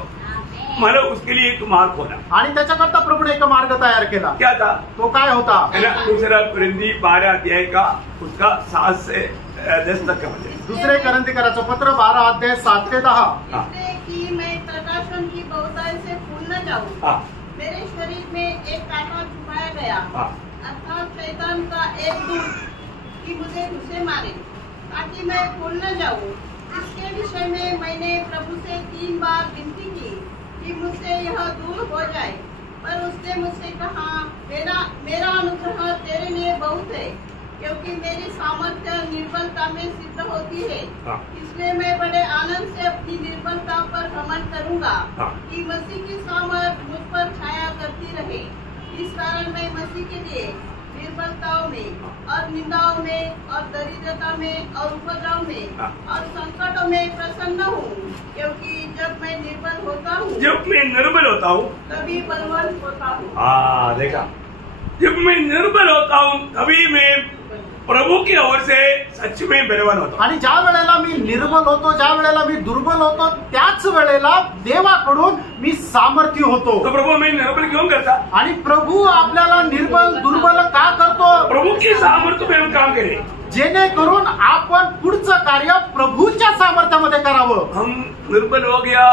मतलब उसके लिए एक मार्ग खोला। आणि त्याच्याकरता प्रभूने एक मार्ग तयार केला। क्या था? तो काय होता? दूसरा कुरिन्थी 12 अध्याय का उसका 7 से 10 तक का वचन। दुसरे करंथीकराचं पत्र 12 अध्याय 7 ते 10। इसलिए कि मैं प्रकाशन की बहुतायत से फूल न जाऊं, मेरे शरीर में एक कांटा छुपाया गया, अर्थात शैतान का एक दूत कि मुझे घुसे मारे, ताकि मैं फूल न जाऊं। इसके विषय में मैंने प्रभु से 3 बार विनती की कि मुझसे यह दूर हो जाए, पर उसने मुझसे कहा, मेरा अनुग्रह तेरे लिए बहुत है, क्योंकि मेरी सामर्थ्य निर्बलता में सिद्ध होती है। इसलिए मैं बड़े आनंद से अपनी निर्बलता पर घमंड करूंगा कि मसीह की सामर्थ मुझ पर छाया करती रहे। इस कारण मैं मसीह के लिए निर्बलताओं में और निंदाओं में और दरिद्रता में और उपद्रव में और संकटों में प्रसन्न हूँ, क्योंकि जब मैं निर्बल होता हूँ, जब मैं निर्बल होता हूँ तभी बलवान होता हूँ। देखा, जब मैं निर्बल होता हूँ तभी मैं प्रभु की ओर से सच में बलवान होता। आणि ज्या वेळेला मी निर्बल होतो, ज्या वेळेला मी दुर्बल होतो, त्याच वेळेला देवाकडून मी सामर्थ्य होतो। तो प्रभु हमें निर्बल क्यों करता? आणि प्रभू आपल्याला निर्बल दुर्बल का करतो? प्रभु की सामर्थ्य में हम काम करें, जेणेकरून आपण पुढचं कार्य प्रभूच्या सामर्थ्यामध्ये करावं। हम निर्बल हो गया,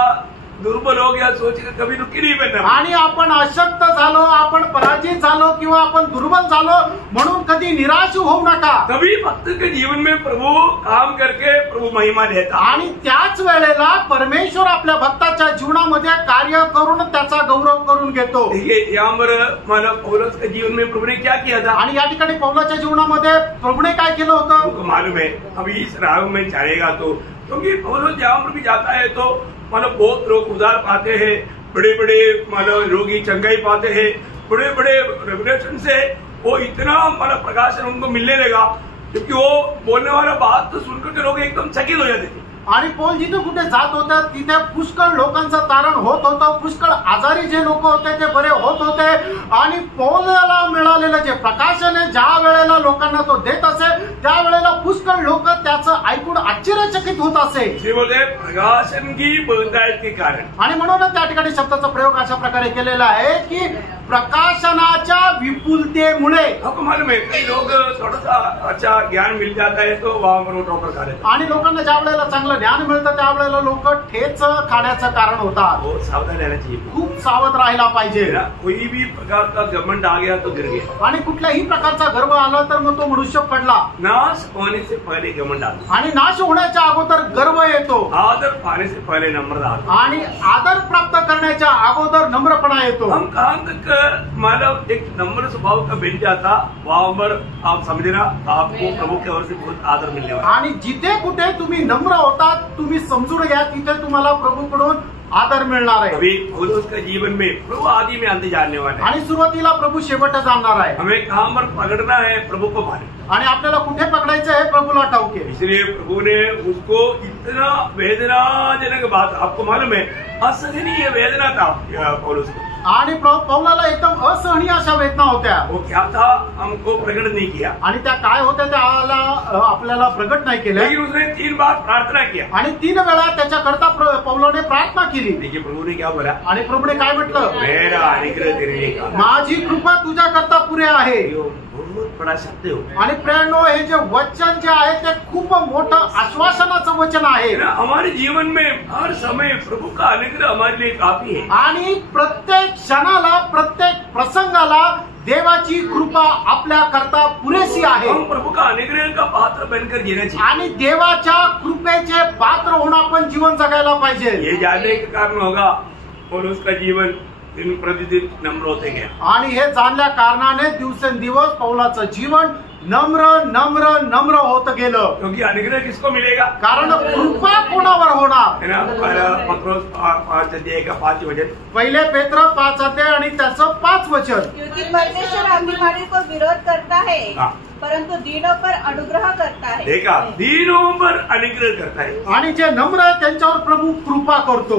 दुर्बल हो गया सोच के कभी दुखी नहीं बनना। आणि आपण अशक्त झालो, आपण पराजित झालो किंवा आपण दुर्बल झालो म्हणून कधी निराश होऊ नका। कभी भक्त के जीवन में प्रभु काम करके प्रभु महिमा देता। आणि त्याच वेळेला परमेश्वर आपल्या भक्ताच्या जीवनामध्ये कार्य करून त्याचा गौरव करून घेतो। देखिए, यहाँ पर मतलब पौलुस के जीवन में प्रभु ने क्या किया था? आणि या ठिकाणी पौलाच्या जीवनामध्ये प्रभूने काय केलं होतं? आपको मालूम है, अभी इस राह में चलेगा तो, क्योंकि पौलुस जहाँ पर भी जाता है तो मतलब बहुत लोग उद्धार पाते हैं, बड़े बड़े मतलब रोगी चंगाई पाते हैं, बड़े बड़े रेवलेशन से वो इतना मतलब प्रकाशन उनको मिलने लगा, क्योंकि वो बोलने वाला बात तो सुनकर के लोग एकदम चकित हो जाते थे। आणि पौल जिथे कुठे जात होता तिथे पुष्कळ लोकांचं तारण होत होतं, पुष्कळ आजारी जे लोक होते ते बरे होत होते। आणि पौलाला मिळालेलं जे प्रकाशन आहे, ज्या वेळेला लोकांना तो देत असे त्यावेळेला पुष्कळ लोक त्याचं ऐकून आश्चर्यचकित होत असे। प्रकाशन की बहुतायत के कारण, आणि म्हणून त्या ठिकाणी शब्दाचा प्रयोग अशा प्रकारे केलेला आहे की प्रकाशनाच्या विपुलतेमुळे। आपको मालूम है, कई लोग थोड़ा सा अच्छा ज्ञान मिल जाता है तो वहां पर वो ठोकर खा लेते। आणि लोकांना ज्या वेळेला चांगलं ज्ञान मिळतं त्यावेळेला लोक ठेच खाण्याचं कारण होतात। बहुत सावधान रहना चाहिए, खूप सावध राहायला पाहिजे। कोई भी प्रकार का घमंड आ गया तो गिर गया। आणि कुठल्याही प्रकारचा गर्व आला तर मग तो मनुष्य पडला। नाश होने से पहले घमंड आता, आणि नाश होण्याच्या अगोदर गर्व येतो। आदर पाने से पहले नम्रता आता, आणि आदर प्राप्त करण्याच्या अगोदर नम्रपणा येतो। हम कहाँ तक मतलब एक नम्र स्वभाव का बन जाता, वहां पर आप समझना आपको प्रभु की ओर से बहुत आदर मिलने वाला। आणि जिथे कुठे तुम्ही नम्र होतात तुम्ही समजून घ्या, तिथे तुम्हाला प्रभूकडून आदर मिळणार आहे. अभी पौलुस का जीवन में प्रभु आदि में अंत जानने वाला है. आणि सुरुवातीला प्रभु शेवट जाणणार आहे. हमें कहाँ पर पकड़ना है प्रभु को मालूम. आणि आपल्याला कुठे पकडायचं आहे प्रभूला ठाऊक आहे. इसलिए प्रभु ने उसको इतना वेदनाजनक बात, आपको मालूम है असहनीय वेदना था पौलुस को. आणि पौलाला एकदम असहनीय अशा वेदना होत्या. वो क्या था हमको प्रकट नहीं किया. आणि त्या काय होत्या त्याला आपल्याला प्रकट नाही केलं. लेकिन उसने 3 बार प्रार्थना किया. आणि 3 वेळा त्याच्याकरता पौलाने प्रार्थना केली. देखिए प्रभु ने क्या बोला. आणि प्रभूने काय म्हटलं. मेरा अनुग्रह तेरे लिए काफी. माझी कृपा तुझ्याकरता पुरे आहे. बहुत बड़ा शब्द है. आणि प्रेरणो हे जे वचन जे आहे ते खूप मोठं आश्वासनाचं वचन आहे. हमारे जीवन में हर समय प्रभु का अनुग्रह हमारे लिए काफी है. आणि प्रत्येक क्षणाला प्रत्येक प्रसंगाला देवाची कृपा आपल्या करता पुरेशी आहे. हम प्रभु का अनुग्रह का पात्र बनकर जीना चाहिए. आणि देवाच्या कृपेचे पात्र होऊन आपण जीवन जगायला पाहिजे. ये जानने के कारण होगा और उसका जीवन दिन प्रतिदिन नम्र होते गया. आणि हे जाणल्या कारणाने दिवसेंदिवस पौलाचं जीवन नम्र नम्र नम्र होत गेलं. क्योंकि अनुग्रह किसको मिलेगा. कारण कृपा कोणावर होणार है ना. पत्रोस 5 अध्याय का 5 वचन. पहिले पेत्र 5 अध्याय आणि त्याचं 5 वचन. क्योंकि परमेश्वर अभिमानी को विरोध करता है परंतु दीनों पर अनुग्रह करता है. देखा, दीनों पर अनुग्रह करता है. आणि जे नम्र आहे त्यांच्यावर प्रभू कृपा करतो.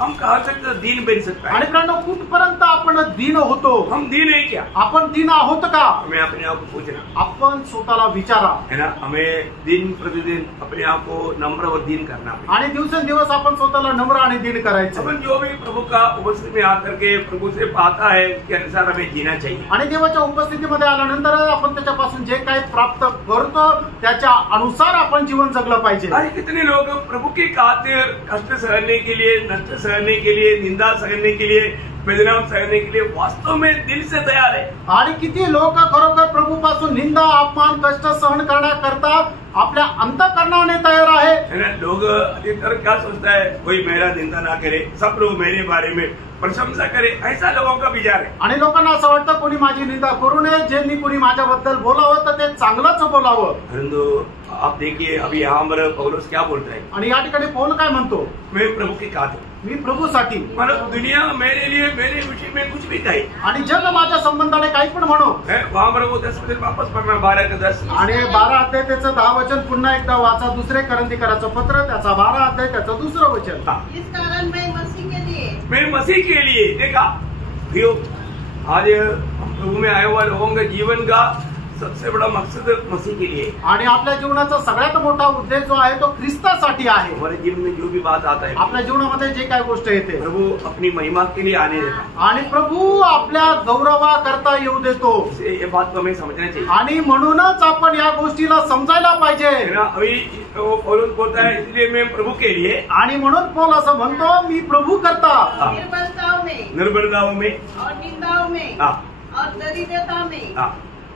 हम कहा सकते दीन बन सकता है. आणि प्रणव कुठपर्यंत आपण दीन होतो. हम दीन है क्या. आपण दीन आहोत का. हमें अपने आप को पूछना. आपण स्वतःला विचारा. है ना. हमें दिन प्रतिदिन अपने आप को नम्र और दीन करना. आणि दिवसेंदिवस आपण स्वतःला नम्र आणि दीन करायचं. अपन जो भी प्रभु का उपस्थिति में आकर के प्रभु से पाता है उसके अनुसार हमें जीना चाहिए. आणि देवाच्या उपस्थितीमध्ये आल्यानंतर आपण त्याच्यापासून जे काही प्राप्त करतो त्याच्या अनुसार आपण जीवन जगलं पाहिजे. आज कितने लोग प्रभु की खातिर कष्ट सहने के लिए, नष्ट सहने के लिए, निंदा सहने के लिए, वेदना सहने के लिए वास्तव में दिल से तैयार है. आणि किती लोक खरोखर प्रभू पासून निंदा अपमान कष्ट सहन करण्याकरता आपल्या अंतःकरणाने तयार आहे. लोग अधिकतर क्या सोचता है, कोई मेरा निंदा ना करे, सब लोग मेरे बारे में प्रशंसा करे, ऐसा लोगों का विचार है. आणि लोकांना असं वाटतं कोणी माझी निंदा करू नये, ज्यांनी कोणी माझ्याबद्दल बोलावं तर ते चांगलंच बोलावं. परंतु आप देखिए अभी यहाँ पर पौलुस क्या बोलता है. आणि या ठिकाणी पौल काय म्हणतो. मैं प्रभु की खातिर, मी प्रभूसाठी. मतलब दुनिया मेरे लिए मेरे विषय में कुछ भी कहे आणि जग माझ्या संबंधाने काही पण म्हणो. वहाँ पर वो 10 वचन वापस पढ़ना 12 का 10. आणि 12 अध्याय त्याचं 10 वचन पुन्हा एकदा वाचा. 2 करंथीकराचं पत्र त्याचा 12 अध्याय त्याचं 2 वचन. इस कारण मैं मसीह के लिए, मैं मसीह के लिए. देखा आज प्रभु में आए हुआ लोगों का जीवन का सबसे बड़ा मकसद मसीह के लिए. आणि आपल्या जीवनाचा सगळ्यात मोठा उद्देश जो आहे तो ख्रिस्तासाठी आहे. हमारे जीवन में जो भी बात आता है, आपल्या जीवनामध्ये जे काही गोष्ट येते प्रभु अपनी महिमा के लिए आने देता. आणि प्रभू आपल्या गौरवा करता येऊ देतो. ये बात को हमें समझना चाहिए. आणि म्हणूनच आपण या गोष्टीला समजायला पाहिजे. अभी पौलुस बोलता है इसलिए मैं प्रभु के लिए. आणि म्हणून पौल असं म्हणतो मी प्रभू करता. निर्बलताओं में और निंदाओं में और दरिद्रता में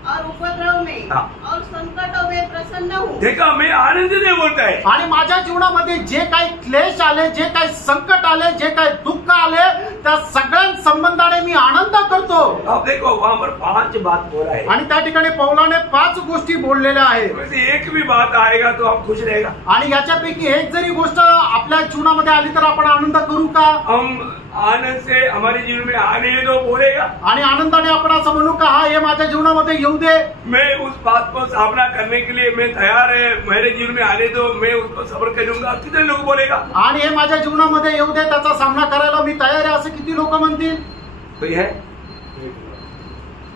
और उपद्रव में और संकटों में प्रसन्न हूँ. देखा, मैं आनंद से बोलता है. आणि माझ्या जीवनामध्ये जे काही क्लेश आले, जे काही संकट आले, जे काही दुःख आले त्या सगळ्या संबंधाने मी आनंद करतो. अब देखो वहाँ पर 5 बात बोला है. आणि त्या ठिकाणी पौलाने 5 गोष्टी बोललेल्या आहेत. वैसे एक भी बात आएगा तो हम खुश रहेगा. आणि याच्यापैकी एक जरी गोष्ट आपल्या जीवनामध्ये आली तर आपण आनंद करू का. हम आनंद से हमारे जीवन में आने दो बोलेगा. आणि आनंदाने आपण असं म्हणू का हा हे माझ्या जीवनामध्ये येऊ दे. मैं उस बात को सामना करने के लिए मैं तैयार है, मेरे जीवन में आने दो, मैं उसको सब्र करूंगा. कितने लोग बोलेगा. आणि हे माझ्या जीवनामध्ये येऊ दे, त्याचा सामना करायला मी तयार आहे असं किती लोक म्हणतील. कोई है.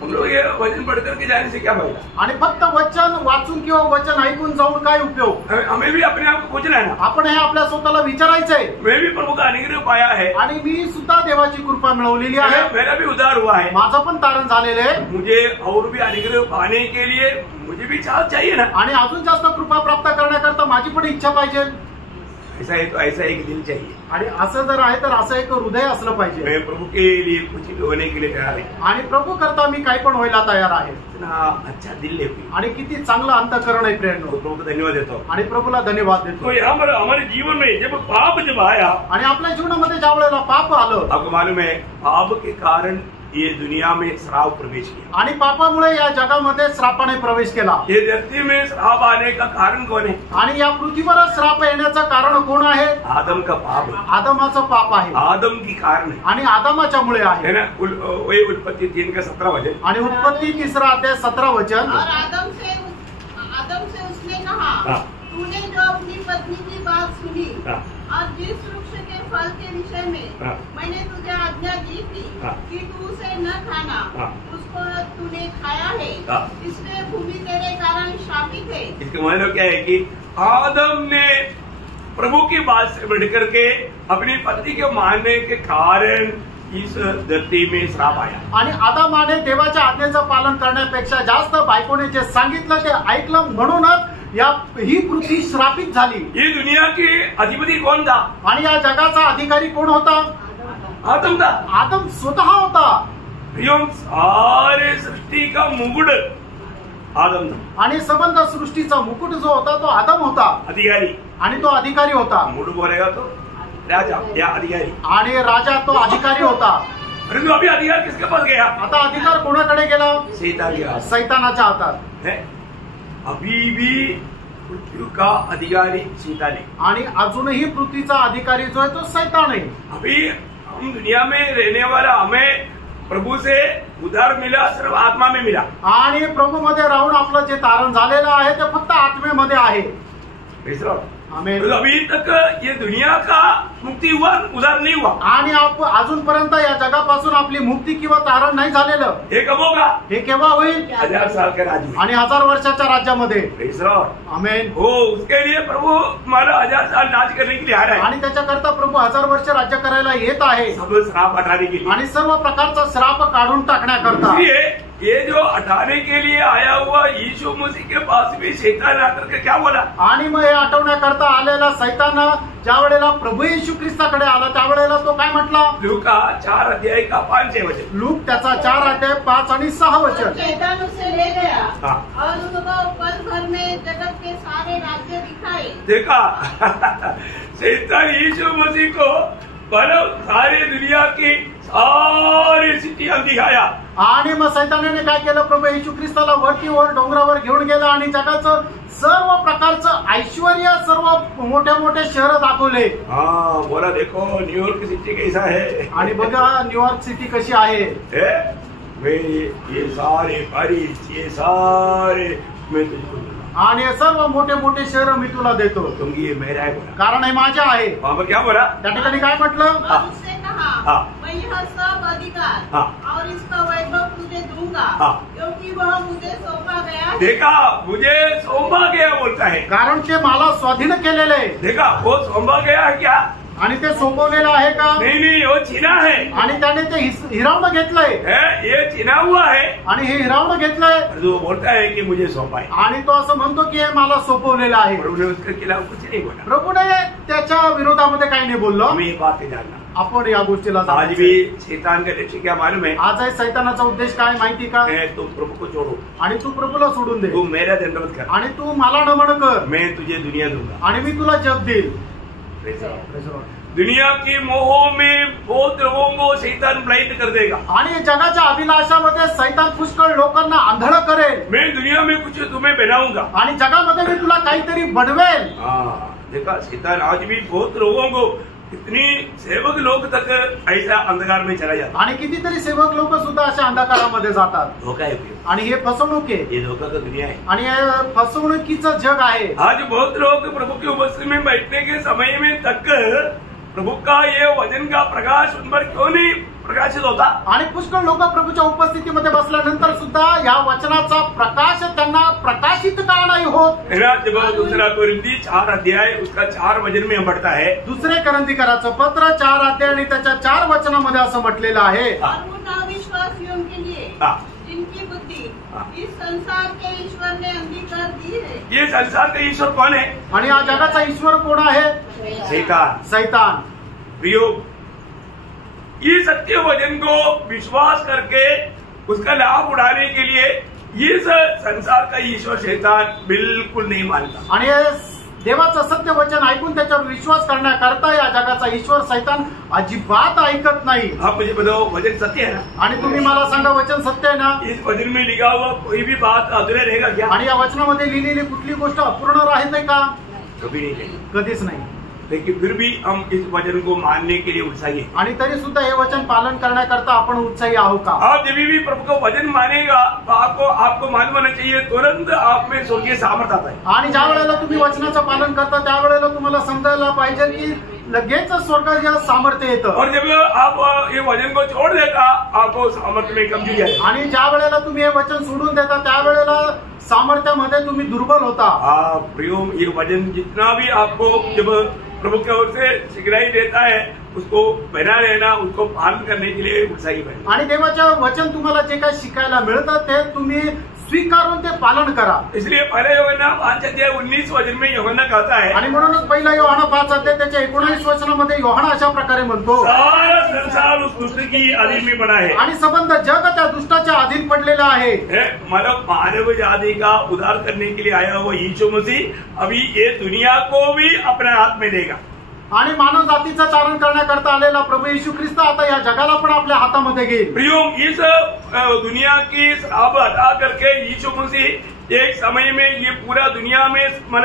हम लोग ये वचन पढ़ करके जाने से क्या फायदा. आणि फक्त वचन वाचून किंवा वचन ऐकून जाऊन काय उपयोग. हमें भी अपने आप को पूछना है ना. आपण हे आपल्या स्वतःला विचारायचंय. मैं भी प्रभु का अनुग्रह पाया है. आणि मी सुद्धा देवाची कृपा मिळवलेली आहे. मेरा भी उद्धार हुआ है. माझं पण तारण झालेलं आहे. मुझे और भी अनुग्रह पाने के लिए मुझे भी चाह चाहिए ना. आणि अजून जास्त कृपा प्राप्त करण्याकरता माझी पण इच्छा पाहिजे. ऐसा है तो ऐसा एक दिल चाहिए. आणि असं जर आहे तर असं एक हृदय असलं पाहिजे. मैं प्रभु के लिए कुछ भी होने के लिए तैयार है. आणि प्रभू करता मी काही पण व्हायला तयार आहे. इतना अच्छा दिल है. आणि किती चांगलं अंतःकरण आहे प्रेरणा. प्रभु को धन्यवाद देता हूँ. आणि प्रभूला धन्यवाद देतो. तो यहाँ पर हमारे जीवन में जब पाप जब आया, आणि आपल्या जीवनामध्ये ज्या वेळेला पाप आलं, आपको मालूम है पाप के कारण ये दुनिया में श्राप प्रवेश किया आणि पापामुळे या जगामध्ये श्रापाने प्रवेश केला। ये धरती में श्राप आने का कारण कौन है? आणि या पृथ्वीवर श्राप येण्याचं कारण कोण आहे? आदम का पाप है, आदमाचं पाप आहे आदम की कारण है, आणि आदमाच्यामुळे आहे है ना। वही उत्पत्ति 3:17 वचन। आणि उत्पत्ती 3 अध्याय 17 वचन। और आदम से उसने कहा, हाँ। तूने जो अपनी पत्नी की बात सुनी हाँ। और जिस वृक्ष के फल के विषय में हाँ। मैंने तुझे आज्ञा दी थी हाँ। कि तू उसे न खाना, हाँ। उसको तूने खाया है, हाँ। इसलिए भूमि तेरे कारण शापित है। इसका मतलब क्या है कि आदम ने प्रभु की बात से बढ़ करके अपनी पत्नी के मानने के कारण इस धरती में श्राप आया। आणि आदमाने देवाच्या आज्ञेचं पालन करण्यापेक्षा जास्त बायकोने जे सांगितलं ते ऐकलं, म्हणूनच ही पृथ्वी श्रापित झाली। ये दुनिया के अधिपति कौन था? आणि या जगाचा अधिकारी कोण होता? आदम था। आदम स्वतः होता। प्रियम, सारे सृष्टि का मुकुट आदम था। आणि संबंध सृष्टीचा मुकुट जो होता तो आदम होता, अधिकारी। आणि तो अधिकारी होता। मुकुट बोलेगा तो राजा या अधिकारी, आणि राजा तो अधिकारी होता। परंतु अभी अधिकार किसके पास गया? आता अधिकार कोणाकडे गेला? शैतान के हाथ। सैतानाच्या हातात है। अभी भी पृथ्वी का अधिकारी शैतान है। आणि अजूनही पृथ्वीचा अधिकारी जो आहे तो सैतान आहे। अभी हम दुनिया में रहने वाला, हमें प्रभु से उद्धार मिला सिर्फ आत्मा में मिला। आणि प्रभू मध्ये राहून आपलं जे तारण झालेलं आहे ते फक्त आत्मेमध्ये आहे। आमेन। तो अभी तक ये दुनिया का मुक्ति हुआ, उद्धार नहीं हुआ। आणि अजूनपर्यंत या जगापासून आपली मुक्ती किंवा तारण नाही झालेलं। हे कब होगा? हे केव्हा होईल? 1000 साल के राज्य में। आणि 1000 वर्षाच्या राज्यामध्ये। आमेन। हो, उसके लिए प्रभु हमारा 1000 साल राज करने के लिए आ रहा है। आणि त्याच्याकरता प्रभु 1000 वर्ष राज्य करायला येत आहे, सब श्राप हटाने के लिए आणि सर्व प्रकारचा श्राप काढून टाकण्याकरता। ये जो हटाने के लिए आया हुआ यीशु मसीह के पास भी शैतान आकर के क्या बोला? आणि मग हे हटवण्याकरता आलेला सैतान ज्या वेळेला प्रभू येशू ख्रिस्ताकडे आला त्यावेळेला तो काय म्हटला? लूका 4 अध्याय का 5 वचन। लूक त्याचा 4 अध्याय 5 आणि 6 वचन। शैतान उसे ले गया हाँ। और उसको पल भर में जगत के सारे राज्य दिखाए। देखा शैतान यीशु मसीह को सारी दुनिया की सारी सिटियां दिखाया। आणि मग सैतानाने काय केलं? प्रभू येशू ख्रिस्ताला वरतीवर डोंगरावर घेऊन गेला आणि जगाचं सर्व प्रकारचं ऐश्वर्य, सर्व मोठ्या मोठ्या शहर दाखवले। हाँ, बोला देखो न्यूयॉर्क सिटी कैसा है। आणि बघा न्यूयॉर्क सिटी कशी आहे। ये सारे पॅरिस, ये सारे मैं तुझको दूंगा। आणि सर्व मोठे मोठे शहर मी तुला देतो, क्योंकि ये मेरा है बोला। कारण हे माझे आहे। वहां पर क्या बोला? त्या ठिकाणी काय म्हटलं? और उससे कहा, हाँ। मैं यह सब अधिकार हाँ। और इसका वैभव तुझे दूंगा, हाँ। क्योंकि वह मुझे सौंपा गया है। देखा, मुझे सौंपा गया बोलता है। कारण ते मला स्वाधीन केलेले आहे। देखा, वो सौंपा गया है क्या? आणि ते सोपवलेलं आहे का? नहीं, वो छीना है। आणि त्याने ते हिरावणं घेतलंय। ये छीना हुआ है। आणि हे हिरावणं घेतलंय। वो बोलता है कि मुझे सौंपा है। आणि तो असं म्हणतो की हे मला सोपवलेलं आहे। प्रभु ने उसके खिलाफ कुछ नहीं बोला। प्रभूने त्याच्या विरोधामध्ये काही नाही बोललो। हमें ये बात जानना, आपण या गोष्टीला आज भी शैतान का लक्ष्य क्या मालूम है? आज आहे सैतानाचा उद्देश काय माहिती का? तुम प्रभु को छोड़ो आणि तू प्रभूला सोडून दे, तू मेरा दंडवत कर, आणि तू मला नमन कर, मैं तुझे दुनिया दूंगा आणि मी तुला जग देईल। दुनिया की मोह में बहुत लोगों को शैतान ब्लाइंड कर देगा। आणि जगाच्या अभिलाषामध्ये सैतान पुष्कळ लोकांना आंधळ करेल। मैं दुनिया में कुछ तुम्हें बनाऊंगा, आणि जगामध्ये मी तुला काहीतरी बनवेल। देखा, शैतान आज भी बहुत लोगों को, कितनी सेवक लोग तक ऐसा अंधकार में चला जाता। आणि कितीतरी सेवक लोक सुद्धा अशा अंधकारामध्ये जातात। धोखा है, आणि हे फसवणूक आहे। ये धोखा का दुनिया है। आणि हे फसवणुकीचं जग आहे। आज बहुत लोग प्रभु की उपस्थिति में बैठने के समय में तक प्रभु का ये वचन का प्रकाश उन पर क्यों नहीं प्रकाशित होता? आणि पुष्कळ लोक प्रभूच्या उपस्थितीमध्ये बसल्यानंतर सुद्धा या वचनाचा प्रकाश त्यांना प्रकाशित का नाही होत? जब दूसरा कोरिन्थी 4 अध्याय उसका 4 वचन में पढ़ता है, दुसरे कोरिन्थीकराचं पत्र 4 अध्याय आणि त्याच्या 4 वचनामध्ये असं म्हटलेलं आहे, और उन अविश्वासियों के लिए जिनकी बुद्धि इस संसार के ईश्वर ने अंधी कर दी है। ये संसार का ईश्वर कौन है? आणि हा जगाचा ईश्वर कोण आहे? सैतान। प्रियो, ये सत्य वचन को विश्वास करके उसका लाभ उठाने के लिए ये संसार का ईश्वर शैतान बिल्कुल नहीं मानता। आणि देवाचं सत्य वचन ऐकून त्याच्यावर विश्वास करण्याकरता या जगाचा ईश्वर सैतान अजिबात ऐकत नाही। आप मुझे बताओ वचन सत्य है ना? आणि तुम्ही मला सांगा वचन सत्य आहे ना? इस वचन में लिखा हुआ कोई भी बात अधूरा रहेगा क्या? आणि या वचनामध्ये लिहिलेली कुठली गोष्ट अपूर्ण राहते का? कभी नहीं रहेगी। कधीच नाही। लेकिन फिर भी हम इस वचन को मानने के लिए उत्साही हैं। आणि तरी सुद्धा हे वचन पालन करण्याकरता आपण उत्साही आहोत का? आप जब भी प्रभु का वचन मानेगा तो आपको मालूम होना चाहिए तुरंत आप में स्वर्गीय सामर्थ्य आता है। आणि ज्या वेळेला तुम्ही वचनाचं पालन करता त्यावेळेला तुम्हाला समजायला पाहिजे की लगेच स्वर्गाचे सामर्थ्य येतं। और जब आप ये वचन को छोड़ देता आपको सामर्थ्य में कमजोरी आएगी। आणि ज्या वेळेला तुम्ही हे वचन सोडून देता त्यावेळेला सामर्थ्यामध्ये तुम्ही दुर्बल होता। प्रियो ये वचन जितना भी आपको जब प्रभु की ओर से सिखलाई देता है उसको बना रहना, उसको पालन करने के लिए उत्साही बने। आणि देवाचं वचन तुम्हाला जे काही शिकायला मिळतं ते तुम्ही स्वीकारून ते पालन करा। इसलिए पहले यूहन्ना 5:19 वचन में यूहन्ना कहता है, आणि म्हणूनच पहिला यूहन्ना 5 त्याच्या 19 वचनामध्ये यूहन्ना अशा प्रकारे म्हणतो, सारा संसार उस दुष्ट की अधीन में पड़ा है। आणि संबंध जग त्या दुष्टाच्या अधीन पडलेला आहे। मतलब मानव जाति का उद्धार करने के लिए आया हुआ यीशु मसीह अभी ये दुनिया को भी अपने हाथ में लेगा। आणि मानव जातीचं चारण करण्याकरता आलेला प्रभू येशू ख्रिस्त आता या जगाला पण आपल्या हातामध्ये घेईल। प्रियो इस दुनिया की श्राप हटा करके यीशु मसीह एक समय में ये पूरा दुनिया में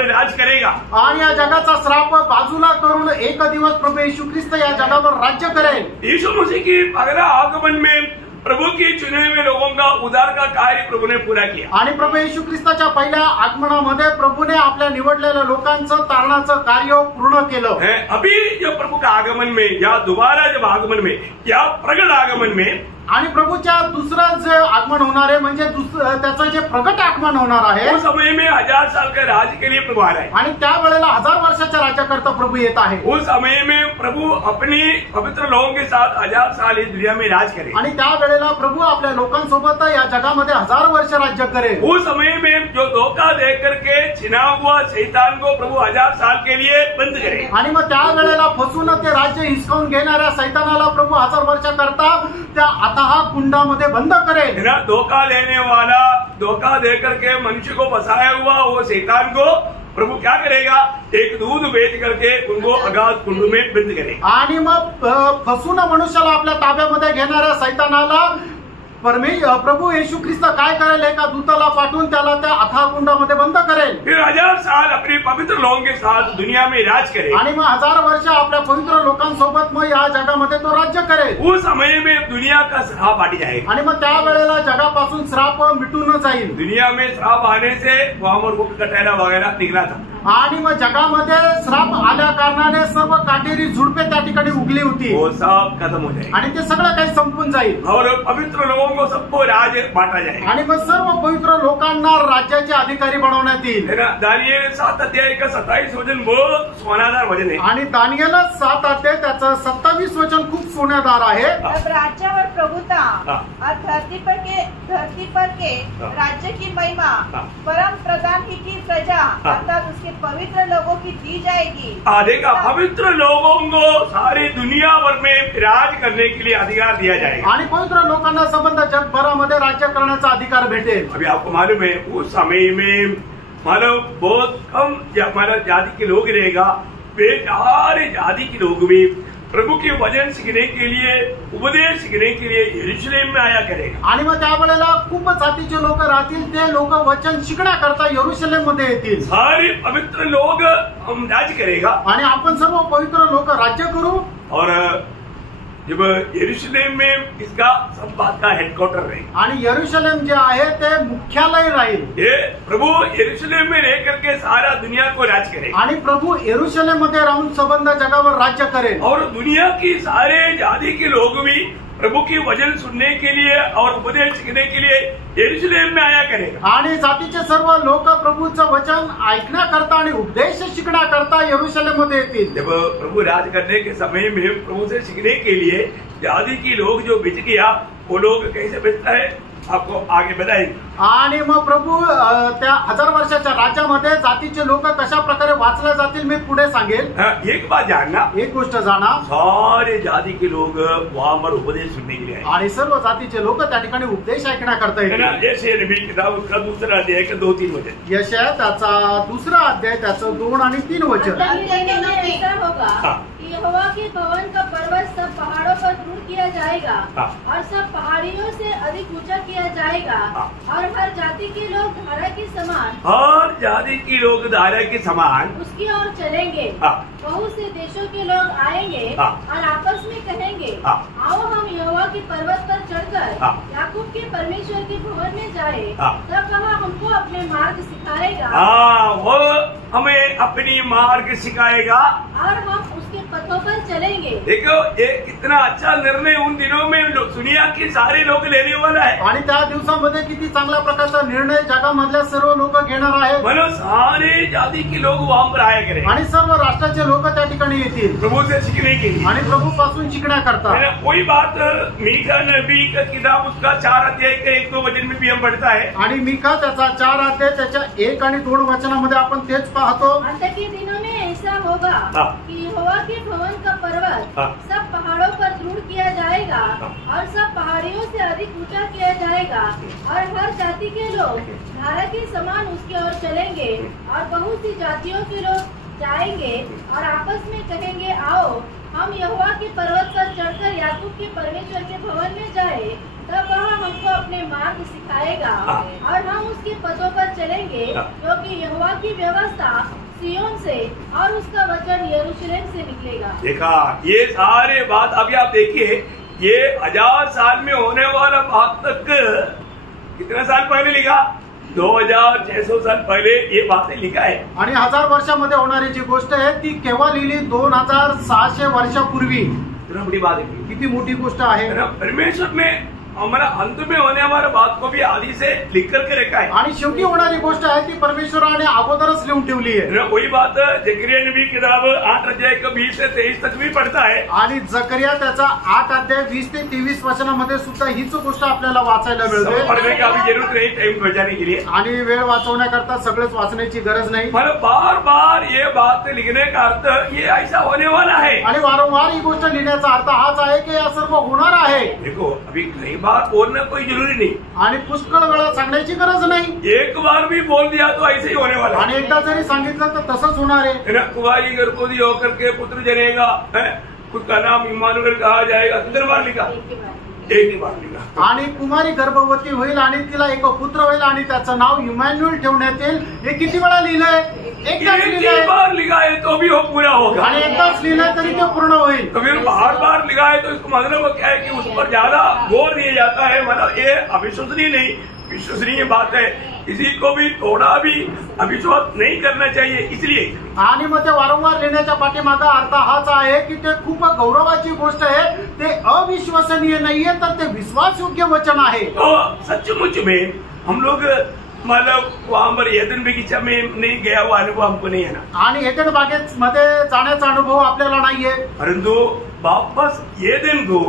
राज करेगा। आणि या जगाचा श्राप बाजूला करून एक दिवस प्रभू येशू ख्रिस्त या जगावर राज्य करेल। यीशु मसीह की पहला आगमन में प्रभु के चुने हुए लोगों का उद्धार का कार्य प्रभु ने पूरा किया। आणि प्रभू येशू ख्रिस्ताच्या पहिल्या आगमनामध्ये प्रभूने आपल्या निवडलेल्या लोकांचं तारणाचं कार्य पूर्ण केलं। अभी जो प्रभु का आगमन में या दोबारा जब आगमन में या प्रगट आगमन में आणि प्रभूच्या दुसरं जे आगमन होणार आहे म्हणजे त्याचं जे प्रगट आगमन होणार आहे उस समय में 1000 साल के राज्य के लिए प्रभु आ रहा है। आणि त्यावेळेला 1000 वर्षाच्या राज्याकरता प्रभू येत आहे। उस समय में प्रभु अपनी पवित्र लोगों के साथ 1000 साल इस दुनिया में राज करे। आणि त्यावेळेला प्रभू आपल्या लोकांसोबत या जगामध्ये 1000 वर्ष राज्य करेल। उस समय में जो धोखा दे करके छिना हुआ शैतान को प्रभु 1000 साल के लिए बंद करे। आणि मग त्यावेळेला फसून ते राज्य हिसकावून घेणाऱ्या सैतानाला प्रभु 1000 वर्षाकरता त्या हा कुंडामध्ये बंद करेल। धोखा लेने वाला, धोखा दे करके मनुष्य को फंसाया हुआ वो शैतान को प्रभु क्या करेगा? एक दूध बेच करके उनको अगाध कुंड में बंद करेगा। आणि मग फसून मनुष्याला आपल्या ताब्यामध्ये घेणाऱ्या सैतानाला प्रभू येशू ख्रिस्त काय करेल? एका दूताला पाठवून त्याला त्या अथाह कुंडामध्ये बंद करेल। फिर 1000 साल अपने पवित्र लोगों के साथ दुनिया में राज करे। आणि मग 1000 वर्ष आपल्या पवित्र लोकांसोबत मग या जगामध्ये तो राज्य करेल। उस समय में दुनिया का श्राप हट जाएगा। आणि मग त्यावेळेला जगापासून श्राप मिटून जाईल। दुनिया में श्राप आने से वहां पर रुख कटैला वगैरह निघला था। आणि मग जगामध्ये श्राप आल्या कारणाने सर्व काटेरी झुडपे त्या ठिकाणी उगली होती। वो सब खत्म हो जाएगा आणि ते सगळं काही संपून जाईल। और पवित्र लोगों को सबको राज बांटा जाएगा। आणि मग सर्व पवित्र लोकांना राज्याचे अधिकारी बनवण्यात येईल। दानिएल 7 अध्याय का 27 वचन बहुत सोनादार वचन है। आणि दानिएल 7 अध्याय त्याचं 27 वचन खूप सोनेदार आहे। अब राज्य और प्रभुता और धरती पर के राज्य की महिमा परम प्रधान ही की प्रजा अर्थात उसके पवित्र लोगों की दी जाएगी। देखा, पवित्र लोगों को सारी दुनिया भर में राज करने के लिए अधिकार दिया जाएगा। आणि पवित्र लोकांना संबंध जगभरामध्ये राज्य करण्याचा अधिकार भेटेल। अभी आपको मालूम है उस समय में मानव बहुत कम मानव जाति के लोग रहेगा। वे सारे जाति के लोग भी प्रभु के वचन सीखने के लिए, उपदेश सीखने के लिए यरूशलेम में आया करेगा। आणि मग त्यावेळेला खूप जातीचे लोक राहतील, ते लोक वचन शिकण्याकरता यरूशलेम मध्ये येतील। सारे पवित्र लोग हम राज करेगा आणि आपण सर्व पवित्र लोक राज्य करू। और जब यरूशलेम में इसका सब बात का हेडक्वार्टर रहे आणि यरूशलेम जे आहे ते मुख्यालय राहील। ये प्रभु यरूशलेम में रह करके सारा दुनिया को राज करे। आणि प्रभु यरूशलेम मध्ये राहून संबंध जगावर राज्य करेल। और दुनिया की सारे जाति के लोग भी प्रभु की वचन सुनने के लिए और उपदेश सीखने के लिए यरूशलेम में आया करेगा। आणि जातीचे सर्व लोक प्रभूचं वचन ऐकण्याकरता आणि उपदेश शिकण्याकरता यरूशलेम मध्ये येतील। जब प्रभु राज करने के समय में प्रभु से सीखने के लिए जाति के लोग जो बिच गया वो लोग कैसे बचता है? आपको आगे बताएंगे। आणि मग प्रभू त्या 1000 वर्षाच्या राज्यामध्ये जातीचे लोक कशा प्रकारे वाचले जातील मी पुढे सांगेल। एक बात जानना, एक गोष्ट जाणा, सारे जाति के लोग वहां पर उपदेश सुनने के लिए आए आणि सर्व जातीचे लोक त्या ठिकाणी उपदेश ऐकण्याकरता है ना। येतील। यशायाह नबी किताब उसका दूसरा अध्याय के 2-3 वचन। यशायाह त्याचा 2रा अध्याय त्याचं 2 आणि 3 वचन। ऐसा होगा कि यहोवा के भवन का पर्वत सब पहाड़ों पर दूर किया जाएगा और सब पहाड़ियों से अधिक ऊंचा किया जाएगा और हर जाति के लोग धारा के समान, हर जाति की लोग धारा के समान उसकी ओर चलेंगे। बहुत से देशों के लोग आएंगे और आपस में कहेंगे, आओ हम यहोवा के पर्वत पर चढ़कर याकूब के परमेश्वर के भवन में जाए, तब वहाँ हमको अपने मार्ग सिखाएगा। वो हमें अपनी मार्ग सिखाएगा और हम उसके पथों पर चलेंगे। देखो ये कितना अच्छा निर्णय उन दिनों में दुनिया के सारे लोग लेने वाला है। आणि त्या दिवसामध्ये किती चांगल्या प्रकारचा निर्णय जगामधल्या सर्व लोक घेणार आहेत। म्हणून सारे जाति के लोग वहां पर आया करें आणि सर्व राष्ट्राचे लोक त्या ठिकाणी येतील प्रभु से सीखने के लिए आणि प्रभू पासून शिकण्याकरता। है ना। कोई बात मीका नबी का किताब उसका 4 अध्याय के 1-2 वचन में भी हम पढ़ता है। आणि मीका त्याचा 4 अध्याय त्याच्या 1 आणि 2 वचनामध्ये आपण तेच पाहतो। अंत के दिनों में ऐसा होगा कि यहोवा के भवन का पर्वत सब पहाड़ों पर दृढ़ किया जाएगा और सब पहाड़ियों से अधिक ऊंचा किया जाएगा और हर जाति के लोग धारा के समान उसकी ओर चलेंगे और बहुत सी जातियों के लोग जाएंगे और आपस में कहेंगे, आओ हम यहोवा के पर्वत पर चढ़कर याकूब के परमेश्वर के भवन में जाए, तब वहाँ हमको अपने मार्ग सिखाएगा और हम उसके पथों पर चलेंगे, क्योंकि यहोवा की व्यवस्था सिय्योन से और उसका वचन यरूशलेम से निकलेगा। देखा ये सारे बात अभी आप देखिए, ये 1000 साल में होने वाला बात तक कितना साल पहले लिखा, 2600 साल पहले ये बातें लिखा है। आणि 1000 वर्षामध्ये होणारी जी गोष्ट आहे ती केव्हा लिहिली, 2600 वर्षापूर्वी। इतना बड़ी बात है, किती मोठी गोष्ट आहे। परमेश्वर ने हमारा अंत में होने वाला बात को भी आदि से लिख करके रखा है आणि शेवटी होणारी गोष्ट आहे ती परमेश्वराने अगोदरच लिहून ठेवली आहे। वही बात जकरिया नबी किताब 8 अध्याय 20 से 23 तक भी पढ़ता है। आणि जकरिया त्याचा 8 अध्याय 20 ते 23 वचनामध्ये सुद्धा हीच गोष्ट आपल्याला वाचायला मिळते। पढ़ने का भी जरूरत नहीं टाइम बचाने के लिए, आणि वेळ वाचवण्याकरता सगळेच वाचण्याची गरज नाही। मतलब बार बार ये बात लिखने का अर्थ ये ऐसा होने वाला है आणि वारंवार ही गोष्ट लिहिण्याचा अर्थ हाच आहे की या सर्व होणार आहे। देखो अभी कई बार बोलना कोई जरूरी नहीं आणि पुष्कळ वेळा सांगण्याची गरज नाही। एक बार भी बोल दिया तो ऐसे ही होने वाला है। आणि एकदा जरी सांगितलं तर तसंच होणार आहे। कुमारी गर्भवती होकर के पुत्र जनेगा, उसका नाम इम्मानुएल कहा जाएगा। कितने बार लिखा, एक ही बार लिखा। आणि कुमारी गर्भवती होईल आणि तिला एक पुत्र होईल आणि त्याचं नाव इमॅन्युअल ठेवण्यात येईल। हे किती वेळा लिहिलंय, एकदाच लिहिलंय। बार लिखा है तो भी वो पूरा होगा आणि एकदाच लिहिलंय तरी ते पूर्ण होईल। तो फिर बार बार लिखा है तो इसको मतलब क्या है कि उस पर ज्यादा जोर दिया जाता है, मतलब ये अविश्वसनीय नहीं विश्वसनीय बात है, किसी को भी थोड़ा भी अविश्वास नहीं करना चाहिए। इसलिए आणि मग ते वारंवार लिहिण्याच्या पाठीमागा अर्थ हाच आहे की ते खूप गौरवाची गोष्ट आहे, ते अविश्वसनीय नाहीये तर ते विश्वासयोग्य वचन आहे। तो सचमुच में हम लोग मतलब वहां पर एदन बगीचा में नहीं गया हुआ अनुभव हमको नहीं है ना, आणि एदन बागेमध्ये जाण्याचा अनुभव आपल्याला नाहीये, परंतु वापस एदन को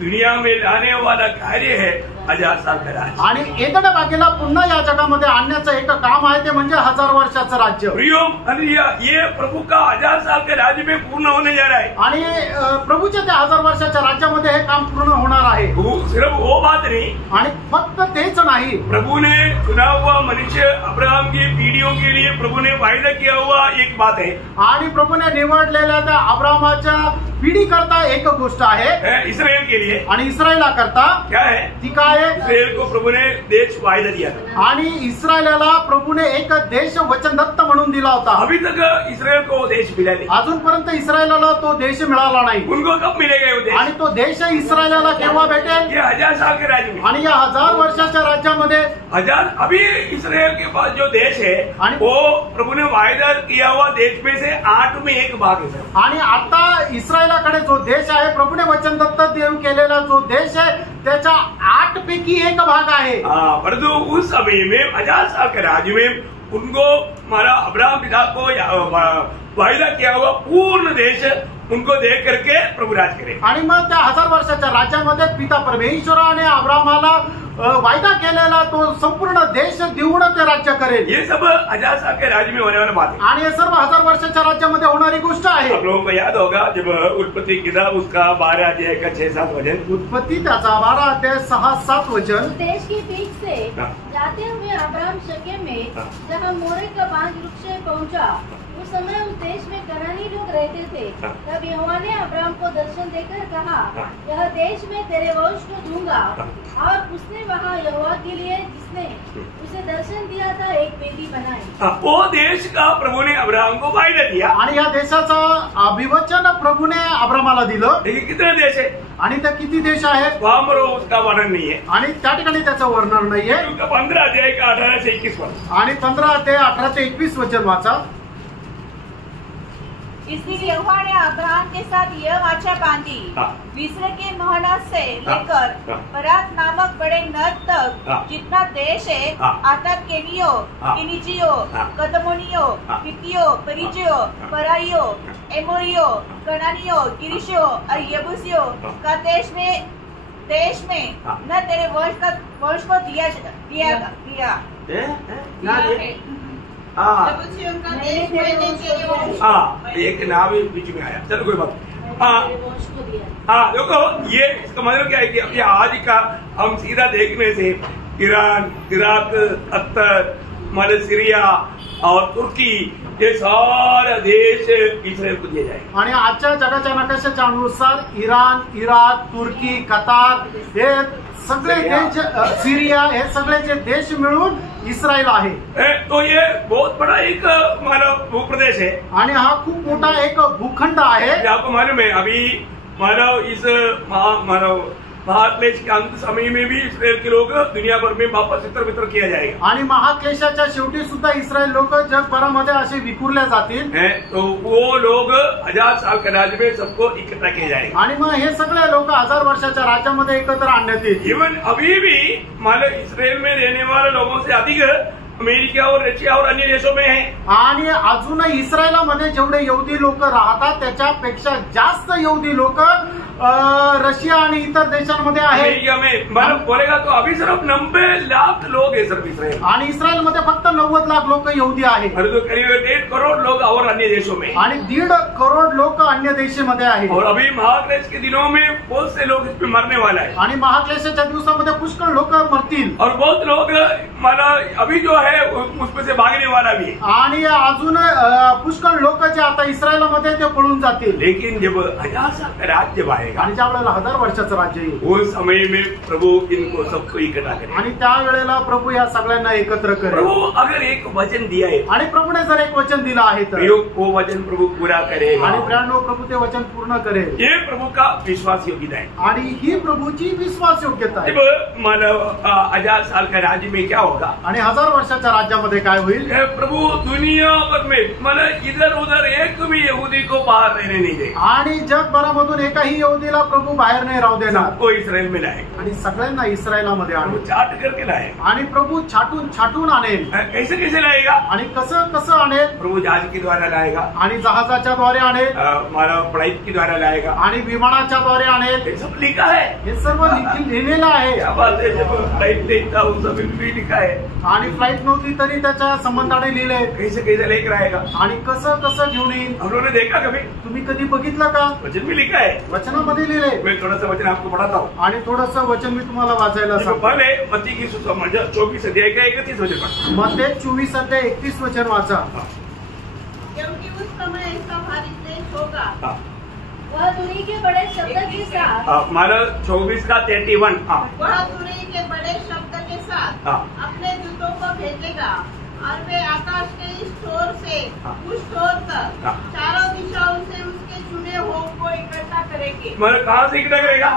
दुनिया में लाने वाला कार्य है 1000 साल का राज्य। आणि एदन बागेला पुन्हा या जगामध्ये आणण्याचं एक काम आहे ते म्हणजे 1000 वर्षाचं राज्य। प्रियो ये प्रभु का 1000 साल के राज्य में पूर्ण होने जा रहा है आणि प्रभूच्या त्या 1000 वर्षाच्या राज्यामध्ये हे काम पूर्ण होणार आहे। सिर्फ वो बात नहीं, आणि फक्त तेच नाही, प्रभु ने चुना हुआ मनुष्य अब्राहम की पीढ़ियों के लिए प्रभु ने वायदा किया हुआ एक बात है। आणि प्रभूने निवडलेल्या त्या अब्राहमाच्या पिढी करता एक गोष्ट आहे इसराइल के लिए, आणि इस्रायला करता क्या है, ती काय आहे? इसराइल को प्रभु ने देश वायदा दिया था आणि इस्रायला प्रभूने एक देश वचनदत्त म्हणून दिला होता। अभी तक इसराइल को देश मिला नहीं, अजूनपर्यंत इस्रायला तो देश मिळाला नाही। उनको कब मिलेगा वो देश, आणि तो देश इस्रायला केव्हा भेटेल? ये 1000 साल के राज्य में। आणि या 1000 वर्षाच्या राज्यामध्ये 1000 अभी इसराइल के पास जो देश है वो प्रभु ने वायदा किया हुआ देश में से 8 में 1 भाग है सर। आणि आता इस्रायलाकडे जो देश आहे प्रभूने वचनदत्त देव केलेला जो देश आहे त्याच्या 8 पैकी 1 भाग आहे। परंतु उस समय में 1000 साल के राज्य में उनको हमारा अब्राहम पिता को वायदा किया हुआ पूर्ण देश उनको देख करके प्रभु राज करे। आणि मग त्या 1000 वर्षाच्या राज्यामध्ये पिता परमेश्वराने अब्रामाला वायदा केलेला तो संपूर्ण देश देऊन ते राज्य करेल। ये सब 1000 साल के राज्य में होने वाला बात है आणि हे सर्व 1000 वर्षाच्या राज्यामध्ये होणारी गोष्ट आहे। आप लोगों को याद होगा जब उत्पत्ति किताब उसका 12 अध्याय का 6-7 वचन, उत्पत्ति त्याचा 12 अध्याय 6-7 वचन। देश के बीच से जाते हुए अब्राहम शकेम में जहाँ मोरे का बांज वृक्ष पहुँचा, उस समय उस देश में कनानी लोग रहते थे। तब यहोवा ने अब्राहम को दर्शन देकर कहा, यह देश मैं तेरे वंश को दूंगा। और उसने वहाँ यहोवा के लिए जिसने उसे दर्शन दिया था एक वेदी बनाई। वो देश का प्रभु ने अब्राहम को वायदा दिया आणि या देशाचा अभिवचन प्रभूने अब्रामाला दिलं। देखिए कितने देश है आणि त्या किती देश आहेत वहां पर उसका वर्णन नहीं है। आणि त्या ठिकाणी त्याचं वर्णन नाहीये। उनका 15 अध्याय का 18 से 21 वचन आणि 15 अध्याय 18 से 21 वचन वाचा। इसलिए यहोवा ने अब्राहम के साथ यह वाचा बांधी, मिस्र के मेहनत से लेकर परात नामक बड़े नद तक जितना देश है, आतत केनियो, केनिजियो, कदमोनियो, हित्तियो, परिजियो, पराइयो, एमोरियो, कनानियो, गिरिशियो और यबूसियो का देश में न तेरे वंश को दिया। एक नाम बीच में आया, चलो कोई बात। देखो ये इसका मतलब क्या है कि अभी आज का हम सीधा देखने से ईरान, इराक, कतर, सीरिया और तुर्की ये सारा देश इस्रायल को दिया जाए। आणि आजच्या जगाच्या नकाशाच्या अनुसार इराण, इराक, तुर्की, कतार हे सगळे देश, सीरिया हे सगळे जे देश मिळून इस्रायल आहे। तो ये बहुत बड़ा एक मानव भूप्रदेश है आणि हा खूप मोठा एक भूखंड आहे। आपको मालूम है अभी मानव इस महाक्लेश के अंत समय में भी इस्रायल के लोग दुनिया भर में वापस इतर किया जाएगा। आणि महाक्लेशाच्या शेवटी सुद्धा इस्रायल लोक जगभरामध्ये असे विखुरले जातील। तो वो लोग 1000 साल के राज्य में सबको इकट्ठा किए जाएंगे। आणि मग हे सगळे लोक 1000 वर्षाच्या राज्यामध्ये एकत्र आणण्यात येतील। इवन अभी भी मानो इस्रायल में रहने वाले लोगों से अधिक अमेरिका और रशिया और अन्य देशों में है। आणि अजूनही इस्रायलामध्ये जेवढे यहुदी लोक राहतात त्याच्यापेक्षा जास्त यहुदी लोक रशिया आणि इतर देशांमध्ये आहेत। अमेरिका में मतलब बोलेगा तो अभी सिर्फ 90 लाख लोग है सिर्फ इस्रायल, आणि इस्रायलमध्ये फक्त 90 लाख लोक यहुदी आहेत। और तो करीब 1.5 करोड़ लोग और अन्य देशों में, आणि 1.5 करोड लोक अन्य देशामध्ये आहेत। और अभी महाक्लेश के दिनों में बहुत से लोग इसमें मरने वाला है। आणि महाक्लेशाच्या दिवसामध्ये पुष्कळ लोक मरतील, और बहुत लोग मतलब अभी जो है उसमें से भागने वाला भी है। आणि अजून पुष्कळ लोक जे आता इस्रायलमध्ये ते पळून जातील। लेकिन जब 1000 साल का राज्य आएगा आणि ज्या वेळेला 1000 वर्षाचं राज्य येईल उस समय में प्रभु इनको सबको इकट्ठा करेगा। आणि त्या वेळेला प्रभू या सगळ्यांना एकत्र करेल। प्रभु अगर एक वचन दिया है आणि प्रभूने जर एक वचन दिलं आहे तर वो वचन प्रभु पूरा करेगा। आणि प्रियांनो प्रभू ते वचन पूर्ण करेल। ये प्रभु का विश्वास योग्यता है आणि ही प्रभूची विश्वास योग्यता आहे। जब मानव 1000 साल का राज्य में क्या होगा आणि 1000 वर्षाच्या राज्यामध्ये काय होईल? प्रभु दुनिया भर में मतलब इधर उधर एक भी यहूदी को बाहर रहने नहीं देगा। आणि जगभरामधून एकाही यहुदीला प्रभू बाहेर नाही राहू देणार। को इस्रायल में लाएगा आणि सगळ्यांना इस्रायलामध्ये आणेल। चाट करके लाएगा आणि प्रभू छाटून आणेल। कैसे कैसे लाएगा? आणि कसं आणेल? प्रभु जहाज के द्वारा लाएगा, आणि जहाजाच्या द्वारे आणेल, मानव फ्लाइट के द्वारा लाएगा, आणि विमानाच्या द्वारे आणेल। ये सब लिखा है, हे सर्व लिहिलेलं आहे। क्या बात है, जब फ्लाइट नहीं था उस समय भी लिखा है। आणि फ्लाइट नव्हती तरी त्याच्या संबंधाने लिहिले। कैसे कैसे लेकर आएगा आणि कसं घेऊन येईल? हम लोगों ने देखा कभी? तुम्ही कधी बघितलं का? वचन में लिखा है, वचनामध्ये लिहिले। मैं थोड़ा सा वचन आपको पढ़ाता हूँ। आणि थोडंसं वचन मी तुम्हाला वाचायला सांगतो। पहले मत्ती की सुसमाचार 24 अध्याय का 31 वचन पढ़। मत्ती 24 अध्याय 31 वचन वाचा। क्योंकि उस समय ऐसा भारी क्लेश होगा, वह तुरी के बड़े शब्द के साथ मानो 24 का 31 वह तुरी के बड़े शब्द के साथ अपने दूतों को भेजेगा और वे आकाश के इस छोर से उस छोर तक चारों दिशाओं से उसके चुने हुओं को इकट्ठा करेंगे। मतलब कहाँ से इकट्ठा करेगा?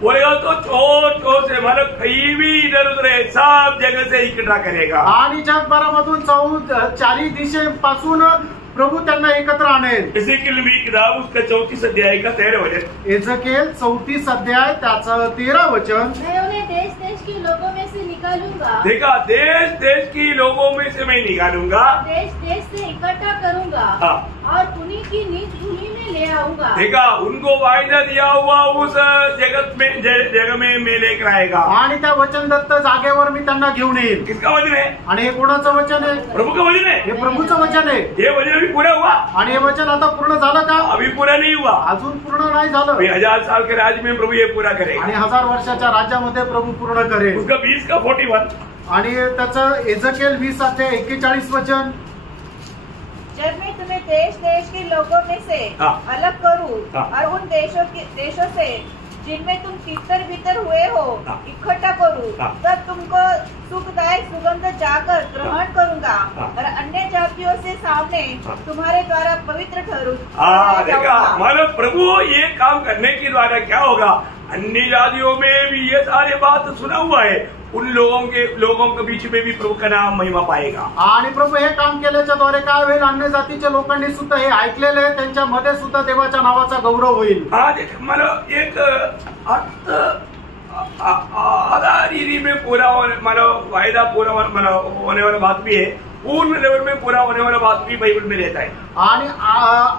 बोलेगा तो चोर से मतलब कहीं भी इधर उधर है सब जगह से इकट्ठा करेगा। आणि जगभरामधून चारी दिशेपासून प्रभू त्यांना एकत्र आणेल। एजेकिएल भी किताब उसका 34 अध्याय का 13 वचन। एजेकिएल 34 अध्याय त्याचं 13 वचन। मैं उन्हें देश देश के लोगों में से निकालूंगा। देखा, देश देश की लोगों में से मैं निकालूंगा, देश देश से इकट्ठा करूंगा और उन्हीं की निज भूमि में ले ले आऊंगा। देखा, उनको वायदा दिया हुआ उस जगह में मैं लेकर आएगा। आणि त्या वचनदत्त जागेवर मी त्यांना घेऊन येईल. किसका वचन है? आणि हे कोणाचं वचन आहे? प्रभु का वचन है। हे प्रभूचं वचन आहे. ये वचन अभी पूरा हुआ? आणि हे वचन आता पूर्ण झालं का? अभी पूरा नहीं हुआ, अजून पूर्ण नाही झालं. अभी 1000 साल के राज में प्रभु ये पूरा करेगा। आणि 1000 वर्षाच्या राज्यामध्ये प्रभू पूर्ण करेल. उसका 20 का 41 आणि त्याचं एजकेल 20:41 वचन. जब मैं तुम्हें देश देश के लोगों में से अलग करूं और उन देशों से जिनमें तुम तितर बितर हुए हो इकट्ठा करूं, तब तुमको सुखदायक सुगंध जाकर ग्रहण करूंगा और अन्य जातियों से सामने तुम्हारे द्वारा पवित्र ठहरूं। देखा, मतलब प्रभु ये काम करने के द्वारा क्या होगा, अन्य जातियों में भी ये सारे बात सुना हुआ है, उन लोगों के बीच में भी प्रभु का नाम महिमा पाएगा। आणि प्रभू हे काम केल्याच्या द्वारे काय होईल, अन्य जातीच्या लोकांनी सुद्धा हे ऐकलेलं आहे, त्यांच्यामध्ये सुद्धा देवाच्या नावाचा गौरव होईल. मला एक अर्थ आधा रीति में पूरा मानो वायदा पूरा होने वाला बात भी है, पूर्ण लेवल में पूरा होने वाला बात भी बाइबल में रहता है. आणि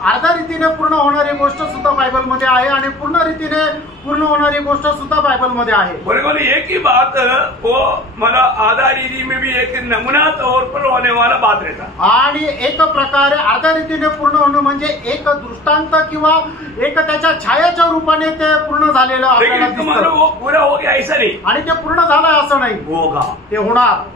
अर्ध्या रीतीने पूर्ण होणारी गोष्ट सुद्धा बायबल मध्ये आहे आणि पूर्ण रीतीने पूर्ण होणारी गोष्ट सुद्धा बायबल मध्ये आहे. बरोबर, एक ही बात वो मला आधा रीति में भी एक नमूना तौर पर होने वाला बात रहता. आणि एक प्रकारे अर्ध्या रीतीने पूर्ण होणं म्हणजे एक दृष्टांत किंवा एक त्याच्या छायाच्या रूपाने ते पूर्ण झालेलं आपल्याला दिसतं. वो पूरा हो गया ऐसा नहीं, आणि ते पूर्ण झालंय असं नाही, होगा ते होणार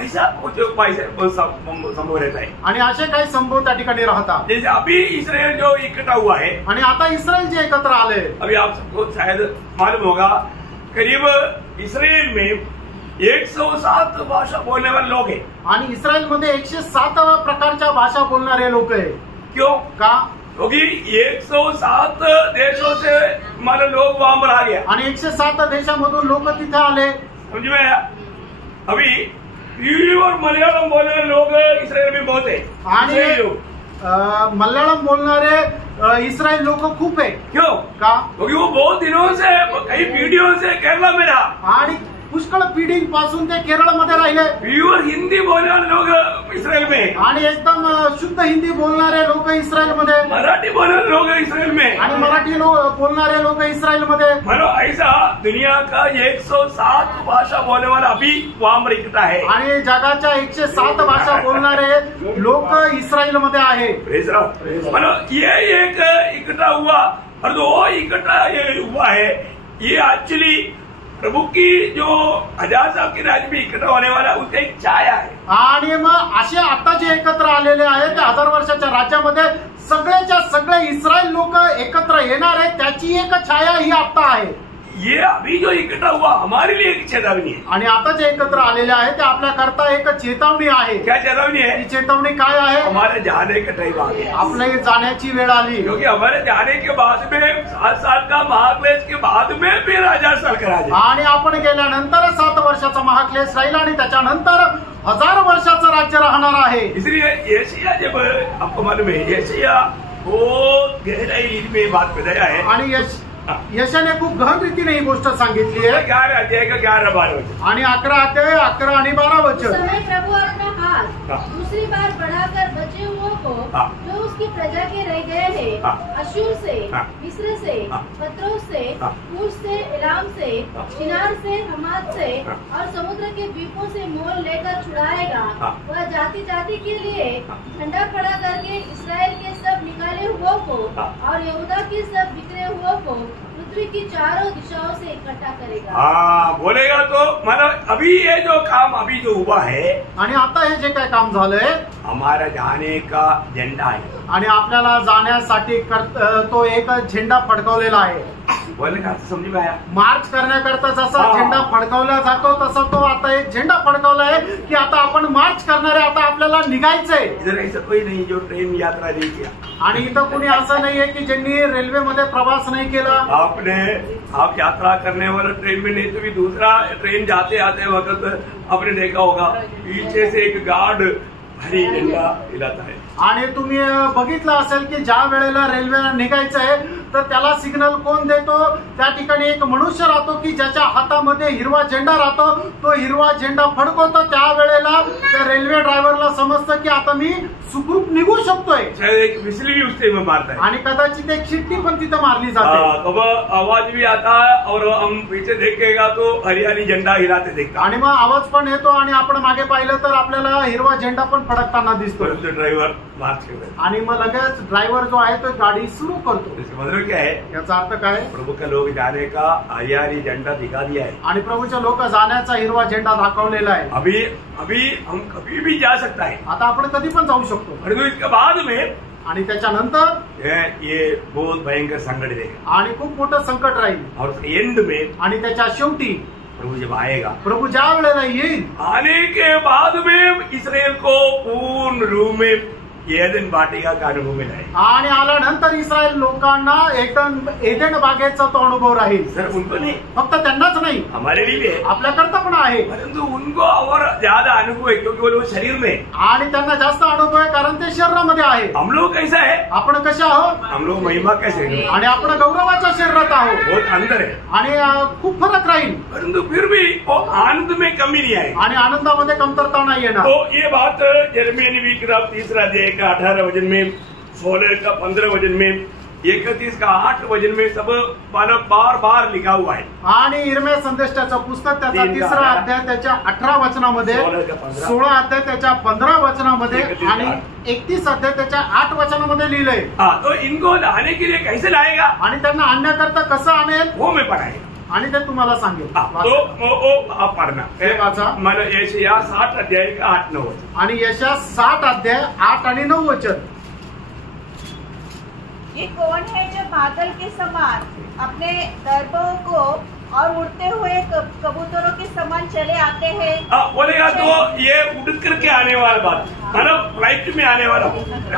ऐसा कुछ संभव रहता है. आणि असे काही संभव त्या ठिकाणी राहतात. जैसे अभी इसराइल जो इकट्ठा हुआ है, आणि आता इस्रायल जे एकत्र आले, अभी आप सबको शायद मालूम होगा, करीब इसराइल में 107 भाषा बोलने वाले लोग हैं. आणि इस्रायल मध्ये 107 प्रकारच्या भाषा बोलणारे लोक आहे. क्यों? का? क्योंकि 107 देशों से हमारे लोग वहां पर आ गया. आणि 107 देशामधून लोक तिथे आले. समझ में आया? अभी हिंदी और मलयालम बोलने वाले लोग इसराइल में बहुत है. आणि मल्याळम बोलणारे इस्रायल लोक खूप आहे. क्यों? का? क्योंकि वो बहुत दिनों से, कई पीढ़ियों से केरला में रहा. आणि पुष्कळ पिढींपासून ते केरळमध्ये राहिले. प्युअर हिंदी बोलने वाले लोग इसराइल में, आणि एकदम शुद्ध हिंदी बोलणारे लोक इस्रायल मध्ये, मराठी बोलने वाले लोग इसराइल में, आणि मराठी बोलणारे लोक इस्रायल मध्ये. मतलब ऐसा दुनिया का 107 भाषा बोलने वाला अभी वहां पर इकट्ठा है. आणि जगाच्या 107 भाषा बोलणारे लोक इस्रायल मध्ये आहे. मतलब ये एक इकट्ठा हुआ, और जो इकट्ठा हुआ है ये एक्चुअली प्रभु की जो 1000 साल के राज्य में इकट्ठा होने वाला उसका एक छाया है. आणि मग असे आता जे एकत्र आलेले आहेत त्या 1000 वर्षाच्या राज्यामध्ये सगळ्याच्या सगळे इस्रायल लोक एकत्र येणार आहेत, त्याची एक छाया ही आता आहे. ये अभी जो इकट्ठा हुआ हमारे लिए एक चेतावनी है. आणि आता जे एकत्र आलेले आहेत ते आपल्या करता एक चेतावणी आहे. क्या चेतावनी है? ती चेतावणी काय आहे? हमारे जाने का टाइम आ गया. आपल्या जाण्याची वेळ आली. क्योंकि हमारे जाने के बाद में 7 साल का महाक्लेश के बाद में फिर 1000 साल का राज. आणि आपण गेल्यानंतर 7 वर्षाचा महाक्लेश राहील आणि त्याच्यानंतर 1000 वर्षाचं राज्य राहणार आहे. इसलिए एशिया जब आपको मालूम है, एशिया बहुत गहराई में बात बताया है. आणि यशाने खूप गहन रीतीने ही गोष्ट सांगितली आहे. 11 अध्याय का 11-12 वचन आणि 11 अध्याय 11 आणि 12 वचन. समय प्रभु अपना हाथ दूसरी बार बढ़ाकर बचे हुओं को जो उसकी प्रजा के रह गए हैं, अशूर से, मिस्र से, पत्रोस से, कूश से, इलाम से, शिनार से, हमाद से और समुद्र के द्वीपों से मोल लेकर छुड़ाएगा. वह जाति जाति के लिए झंडा खड़ा करके इसराइल के सब निकाले हुओं को और यहूदा के सब बिखरे हुओं को पृथ्वी की चारों दिशाओं से इकट्ठा करेगा. हाँ, बोलेगा तो मतलब अभी ये जो काम अभी जो हुआ है, आणि आता हे जे काय काम झालंय हमारा जाने का झंडा है. आणि आपल्याला जाण्यासाठी तो एक झेंडा फडकवलेला आहे. बोलने का समझ में आया? मार्च करण्याकरता जसा झेंडा फडकवला जातो तसा तो आता एक झेंडा फडकवला आहे की आता आपण मार्च करणार आहे, आता आपल्याला निघायचंय. इधर ऐसा कोई नहीं जो ट्रेन यात्रा नहीं किया. आणि इथं कोणी असं नाहीये की ज्यांनी रेल्वेमध्ये प्रवास नाही केला. आप यात्रा करने वाला ट्रेन में नहीं तो भी दूसरा ट्रेन जाते आते वक्त आपने देखा होगा पीछे से एक गार्ड हरी झंडा हिलाता है. आणि तुम्ही बघितलं असेल की ज्या वेळेला रेल्वेला निघायचं आहे तर त्याला सिग्नल कोण देतो? त्या ठिकाणी एक मनुष्य राहतो की ज्याच्या हातामध्ये हिरवा झेंडा राहतो. तो हिरवा झेंडा फडकवतो. त्या त्या रेल्वे ड्रायव्हरला समजतं की आता मी सुखरूप निघू शकतोय. एक विसली भी उससे में मारता है आणि कदाचित एक शिट्टी पण तिथं मारली जाते. तो आवाज भी आता है और हम पीछे देखेगा तो हरियाली झंडा हिलाते देखता. आणि मग आवाज पण येतो आणि आपण मागे पाहिलं तर आपल्याला हिरवा झेंडा पण फडकताना दिसतो. परंतु ड्राइवर मार्च करता आणि मग लगेच ड्रायव्हर जो आहे तो गाडी सुरू करतो. इसका मतलब क्या है? याचा अर्थ काय? प्रभु का लोग जाने का हरियाली झंडा दिखा दिया है. आणि प्रभूच्या लोक जाण्याचा हिरवा झेंडा दाखवलेला आहे. अभी अभी हम कभी भी जा सकता है. आता आपण कधी पण जाऊ शकतो. परंतु इसके बाद में आणि त्याच्यानंतर ये बहुत भयंकर संकट देगा आणि खूप मोठं संकट राहील. और एंड में आणि त्याच्या शेवटी प्रभु जब आएगा, प्रभू ज्या वेळेला येईल आने के बाद में इसराइल को पूर्ण रूप में एदन वाटिका का अनुभव मिला है. आणि आल्यानंतर इस्रायल लोकांना एकदम एदेन बागेचा तो अनुभव राहील. सिर्फ उनको नहीं, फक्त त्यांनाच नाही, हमारे लिए भी है. आपल्याकरता पण आहे. परंतु उनको और ज्यादा अनुभव है क्योंकि वो लोग शरीर में. आणि त्यांना जास्त अनुभव आहे कारण ते शरीरामध्ये आहे. हम लोग कैसा है? आपण कसे आहोत? हम लोग महिमा के शरीर आणि आपण गौरवाच्या शरीरात आहोत. बहुत अंदर है. आणि खूप फरक राहील. परंतु फिर भी वो आनंद में कमी नहीं आई. आणि आनंदामध्ये कमतरता नाही येणार. तो ये बात यिर्मयाह नबी की किताब 3 अध्याय का 18 वचन में, 16 का 15 वचन में, 31 का 8 वचन में सब बार बार लिखा हुआ है. आणि यिर्मयाह संदेशाचं पुस्तक त्याचा 3 अध्याय त्याच्या 18 वचनामध्ये, 16 अध्याय त्याच्या 15 वचनामध्ये आणि 31 अध्याय त्याच्या 8 वचनामध्ये लिहिलंय. तो इनको लाने के लिए कैसे लाएगा? आणि त्यांना आणण्याकरता कसं आणेल वो मैं पढ़ाएगा. आणि ते तुम्हाला सांगेल. तो आप पढ़ना वाचा. मला यशायाह 60 अध्याय का 8-9 वचन. आणि यशायाह 60 अध्याय 8 आणि 9 वचन. ये कौन है जो बादल के समान अपने दर्बों को और उड़ते हुए कबूतरों के समान चले आते हैं? बोलेगा तो ये उड़ करके आने वाला बात, मतलब फ्लाइट में आने वाला.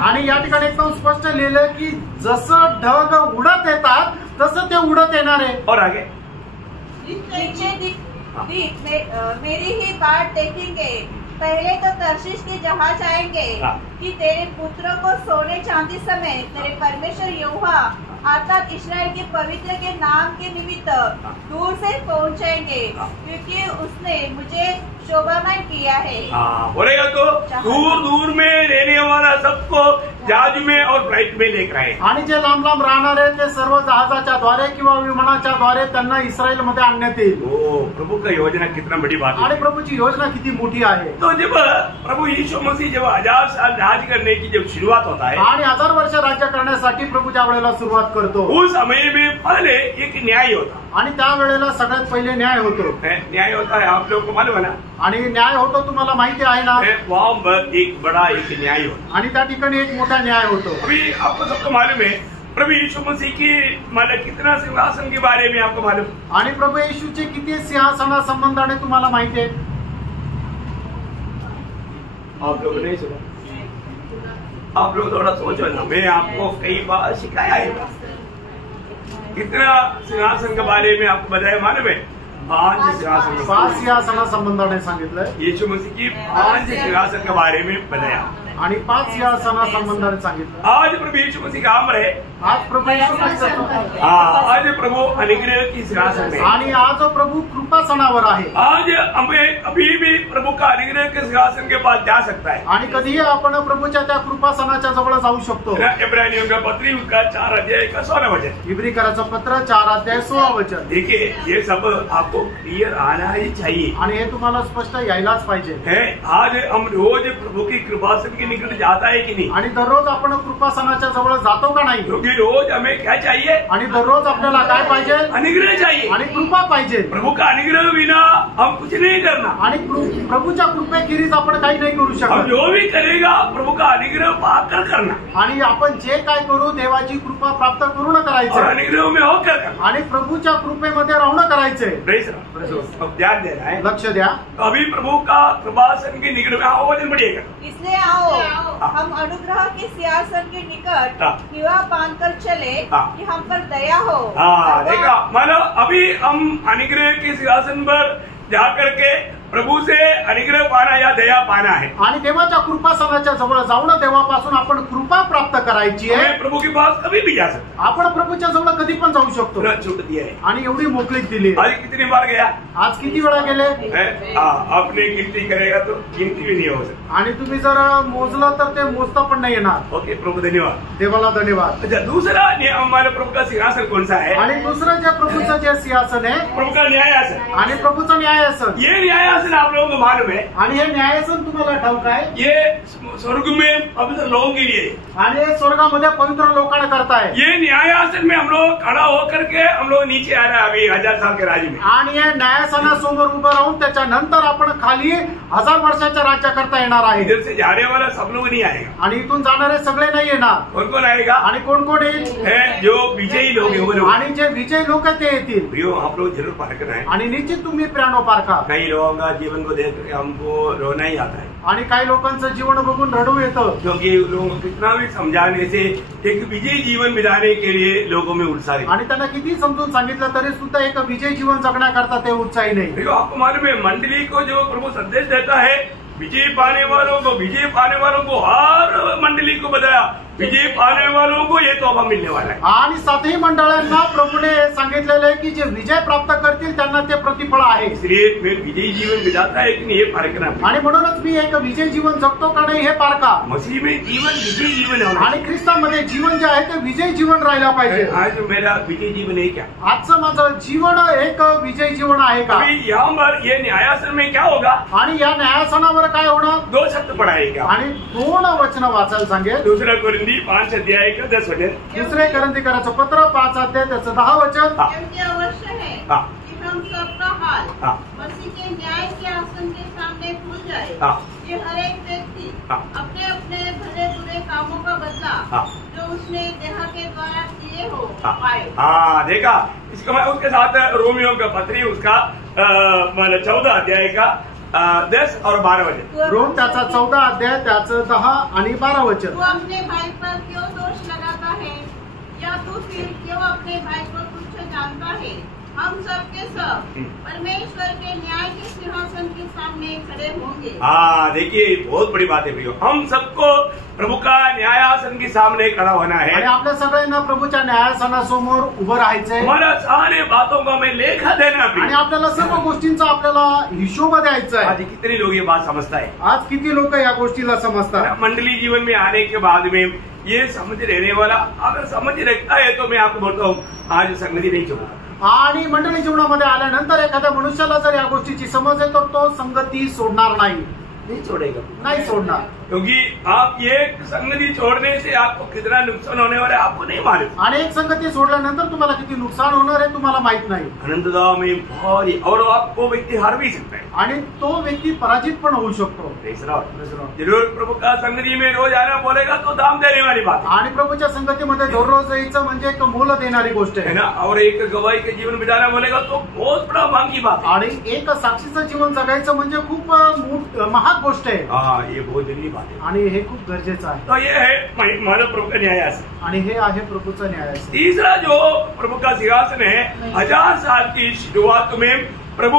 आणि या ठिकाणी एकदम स्पष्ट लिहिलंय की जसं ढग उडत येतात तसं ते उडत येणार आहे. और आगे नीचे दिख मेरी ही बाट देखेंगे. पहले तो तर्शीश के जहाज आएंगे कि तेरे पुत्रों को सोने चांदी समेत तेरे परमेश्वर यहोवा अर्थात इस्राएल के पवित्र के नाम के निमित्त दूर से पहुंचेंगे क्योंकि उसने मुझे शोभामान किया है. बोलेगा तो दूर दूर में रहने वाला सबको जहाज में और फ्लाइट में लेकर आए. आणि जे लांब लांब राहणारे ते सर्व जहाजाच्या द्वारे किंवा विमानाच्या द्वारे त्यांना इस्रायल मध्ये आणण्यात येईल. प्रभु का योजना कितना बड़ी बात है. आणि प्रभूची योजना किती मोठी आहे. तो जब प्रभु यीशु मसीह जब 1000 साल राज करने की जब शुरुआत होता है आणि 1000 वर्ष राज्य करण्यासाठी प्रभू ज्या वेळेला सुरुवात करतो उस समय में पहले एक न्याय होता. आणि त्या वेळेला सगळ्यात पहिले न्याय होतो. न्याय होता है, आप लोग को मालूम है ना. आणि न्याय होतो तुम्हाला माहिती आहे ना. वहाँ पर एक बड़ा एक न्याय होता. आणि त्या ठिकाणी एक मोठा न्याय होतो. अभी आपको सबको मालूम है प्रभु यीशु मसीह की मतलब कितना सिंहासन के बारे में आपको मालूम. आणि प्रभू येशूचे किती सिंहासना संबंधाने तुम्हाला माहिती आहे. आप लोग नहीं सुना. आप लोग थोड़ा सोचो ना. मैं आपको कई बार सिखाया है. कितना सिंहासन के बारे में आपको बताया मालूम है. 5 सिंहासन. 5 सिंहासना संबंधाने सांगितलंय. यीशु मसीह की 5 सिंहासन के बारे में बताया. आणि 5 सिंहासना संबंधाने सांगितलं. आज प्रभु यीशु मसीह काम रहे. आज प्रभू आज प्रभु अनुग्रह की सिंहासन में. आणि आज प्रभु कृपासनावर आहे. आज हमें अभी भी प्रभु का अनुग्रह के सिंहासन के पास जा सकता है. आणि कधीही आपण प्रभूच्या त्या कृपासनाच्या जवळ जाऊ शकतो. इब्रानियों का पत्री उसका 4 अध्याय का 16 वचन. इब्रिकराचं पत्र 4 अध्याय 16 वचन. देखिए ये सब आपको क्लियर आना ही चाहिए. आणि हे तुम्हाला स्पष्ट यायलाच पाहिजे. आज हम रोज प्रभु की कृपासन के निकट जाता है कि नहीं. आणि दररोज आपण कृपासनाच्या जवळ जातो का नाही. क्योंकि रोज हमें क्या चाहिए. आणि दररोज आपल्याला काय पाहिजे. अनुग्रह चाहिए. आणि कृपा पाहिजे. प्रभु का अनुग्रह बिना हम कुछ नहीं करना. आणि प्रभूच्या कृपेखेरीज आपण काही नाही करू शकत. हम जो भी करेगा प्रभु का अनुग्रह पाकर करना. आणि आपण जे काय करू देवाची कृपा प्राप्त करून करायचं. अनुग्रह में होकर करना. आणि प्रभूच्या कृपेमध्ये राहणं करायचंय. अब ध्यान देना है. लक्ष द्या. अभी प्रभु का कृपासन के निकट में आओ वचन बढ़िएगा. इसलिए आओ हम अनुग्रह के सिंहासन के निकट निवाह बांधकर चले कि हम पर दया हो. देखा मतलब अभी हम अनुग्रह के सिंहासन पर जाकर के प्रभु से अनुग्रह पाना या दया पाना है। आणि देवाच्या कृपासनाच्या जवळ जाऊन देवापासून आपण कृपा प्राप्त करायची आहे। हमें प्रभु के पास कभी भी जा सकते, आपण प्रभूच्या जवळ कधी पण जाऊ शकतो। छूट दिया है आणि एवढी मोकळीक दिली। आज कितनी बार गया, आज किती वेळा गेले, आपने गिनती करेगा तो गिनती भी नहीं हो सकती। आणि तुम्ही जर मोजलं तर ते मोजता पण नाही येणार। ओके प्रभु धन्यवाद, देवाला धन्यवाद। अच्छा दूसरा हमारे प्रभु का सिंहासन कौन सा है? आणि दुसरं जे प्रभूचं जे सिंहासन आहे, प्रभु का न्यायासन, आणि प्रभूचं न्यायासन। ये न्यायासन आप लोगों को मालूम है? आणि हे न्यायासन तुम्हाला ठाऊक आहे? ये स्वर्ग में पवित्र लोगों के लिए, आणि हे स्वर्गामध्ये पवित्र लोकांना करताय। ये न्यायासन में हम लोग खड़ा होकर के हम लोग नीचे आ रहे हैं अभी 1000 साल के राज्य में। आणि या न्यायासनासमोर उभं राहून त्याच्यानंतर आपण खाली 1000 वर्षाच्या राज्य करता येणार आहे। इधर से जाने वाला सब लोग नहीं आएगा। आणि इथून जाणारे सगळे नाही येणार। कौन कौन आएगा? आणि कोण कोण येईल? जो विजयी लोग हैं वो लोग। आणि जे विजयी लोक आहेत ते येतील। प्रियो आप लोग जरूर पार करना है। आणि निश्चित तुम्ही प्यानो पारखा। कई लोगों का जीवन को देख कर हमको रोना ही आता है, आणि काही लोकांचं जीवन बघून रडू येतं, क्योंकि लोगों को कितना भी समझाने से एक विजयी जीवन बिताने के लिए लोगों में उत्साह है। आणि त्यांना किती समजून सांगितलं तरी सुद्धा एक विजयी जीवन जगण्याकरता ते उत्साही नाही। प्रियो आपको मालूम है मंडली को जो प्रभु संदेश देता है, विजय पाने वालों को हर मंडली को बताया विजय पाने वालों को ये तोहफा मिलने वाला है। आणि सातही मंडळांना प्रभूने सांगितलेलं आहे की जे विजय प्राप्त करतील त्यांना ते प्रतिफळ आहे। इसलिए मैं विजयी जीवन बिताता है कि नहीं ये पारखना। आणि म्हणूनच मी एक विजय जीवन जगतो का नाही हे पारखा। मसीह में जीवन विजयी जीवन है आणि ख्रिस्तामध्ये जीवन जे आहे ते विजयी जीवन राहिला पाहिजे। आज मेरा विजय जीवन है क्या? आजचं माझं जीवन एक विजयी जीवन आहे का? अभी यहाँ पर ये न्यायासन में क्या होगा? आणि या न्यायासनावर काय होणार? 2 शब्द पढ़ाएगा आणि 2 वचन वाचायला सांगेल। दूसरा कोरिन्थी 5 अध्याय का 10 वचन। दुसरे करंथीकराचं पत्र 5 अध्याय त्याचं 10 वचन। क्योंकि अवश्य है कि हम सबका हाल मसीह के न्याय के आसन के सामने खुल जाए, कि हर एक व्यक्ति अपने अपने भले बुरे कामों का बदला जो उसने देह के द्वारा किए हो पाए। देखा इसको मैं उसके साथ रोमियो का पत्री उसका 14 अध्याय का 10 और 12 वचन। रोम त्याचा 14 अध्याय त्याचं 10 आणि 12 वचन। तू अपने भाई पर क्यों दोष लगाता है, या तू फिर क्यों अपने भाई को तुच्छ जानता है? हम सब के सब परमेश्वर के न्याय के सिंहासन के सामने खड़े होंगे। देखिए बहुत बड़ी बात है भैया, हम सबको प्रभु का न्यायासन के सामने खड़ा होना है। आणि आपल्या सगळ्यांना प्रभूच्या न्यायासनासमोर उभं राहायचंय। हमारा सारे बातों का हमें लेखा देना भी, आणि आपल्याला सर्व गोष्टींचा आपल्याला हिशोब द्यायचा आहे। आज कितने लोग ये बात समझता है? आज किती लोक या गोष्टीला समजतात? मंडली जीवन में आने के बाद में ये समझ रहने वाला अगर समझ रखता है तो मैं आपको बोलता हूँ आज संगति नहीं छोड़ूंगा। आणि मंडळी जीवनामध्ये आल्यानंतर एखाद्या मनुष्याला जर या गोष्टीची समज आहे तर तो संगती सोडणार नाही, नहीं छोड़ेगा, नाही सोडणार। क्योंकि आप ये संगति छोड़ने से आपको कितना नुकसान होने वाला है आपको नहीं मालूम। आणि एक संगती सोडल्यानंतर तुम्हाला किती नुकसान होणार आहे तुम्हाला माहित नाही। अनंतता में भारी और आपको व्यक्ति हार भी सकता है, आणि तो व्यक्ति पराजित पण होऊ शकतो। जरूर प्रभु का संगति में रोज आना बोलेगा तो दाम देने वाली बात है। आणि प्रभूच्या संगतीमध्ये दररोज यायचं म्हणजे एक मोल देणारी गोष्ट है आहे ना। और एक गवाही के जीवन बिताना बोलेगा तो बहुत बड़ा महंगी बात है। आणि एक साक्षीचं जीवन जगायचं म्हणजे खूप महाग गोष्ट आहे। ये बहुत जरूरी बात है आणि हे खूप गरजेचं आहे। तो ये है मानव प्रभु का न्यायासन। आणि हे आहे प्रभूचं न्यायासन। तीसरा जो प्रभु का सिंहासन है 1000 साल की शुरुआत में प्रभु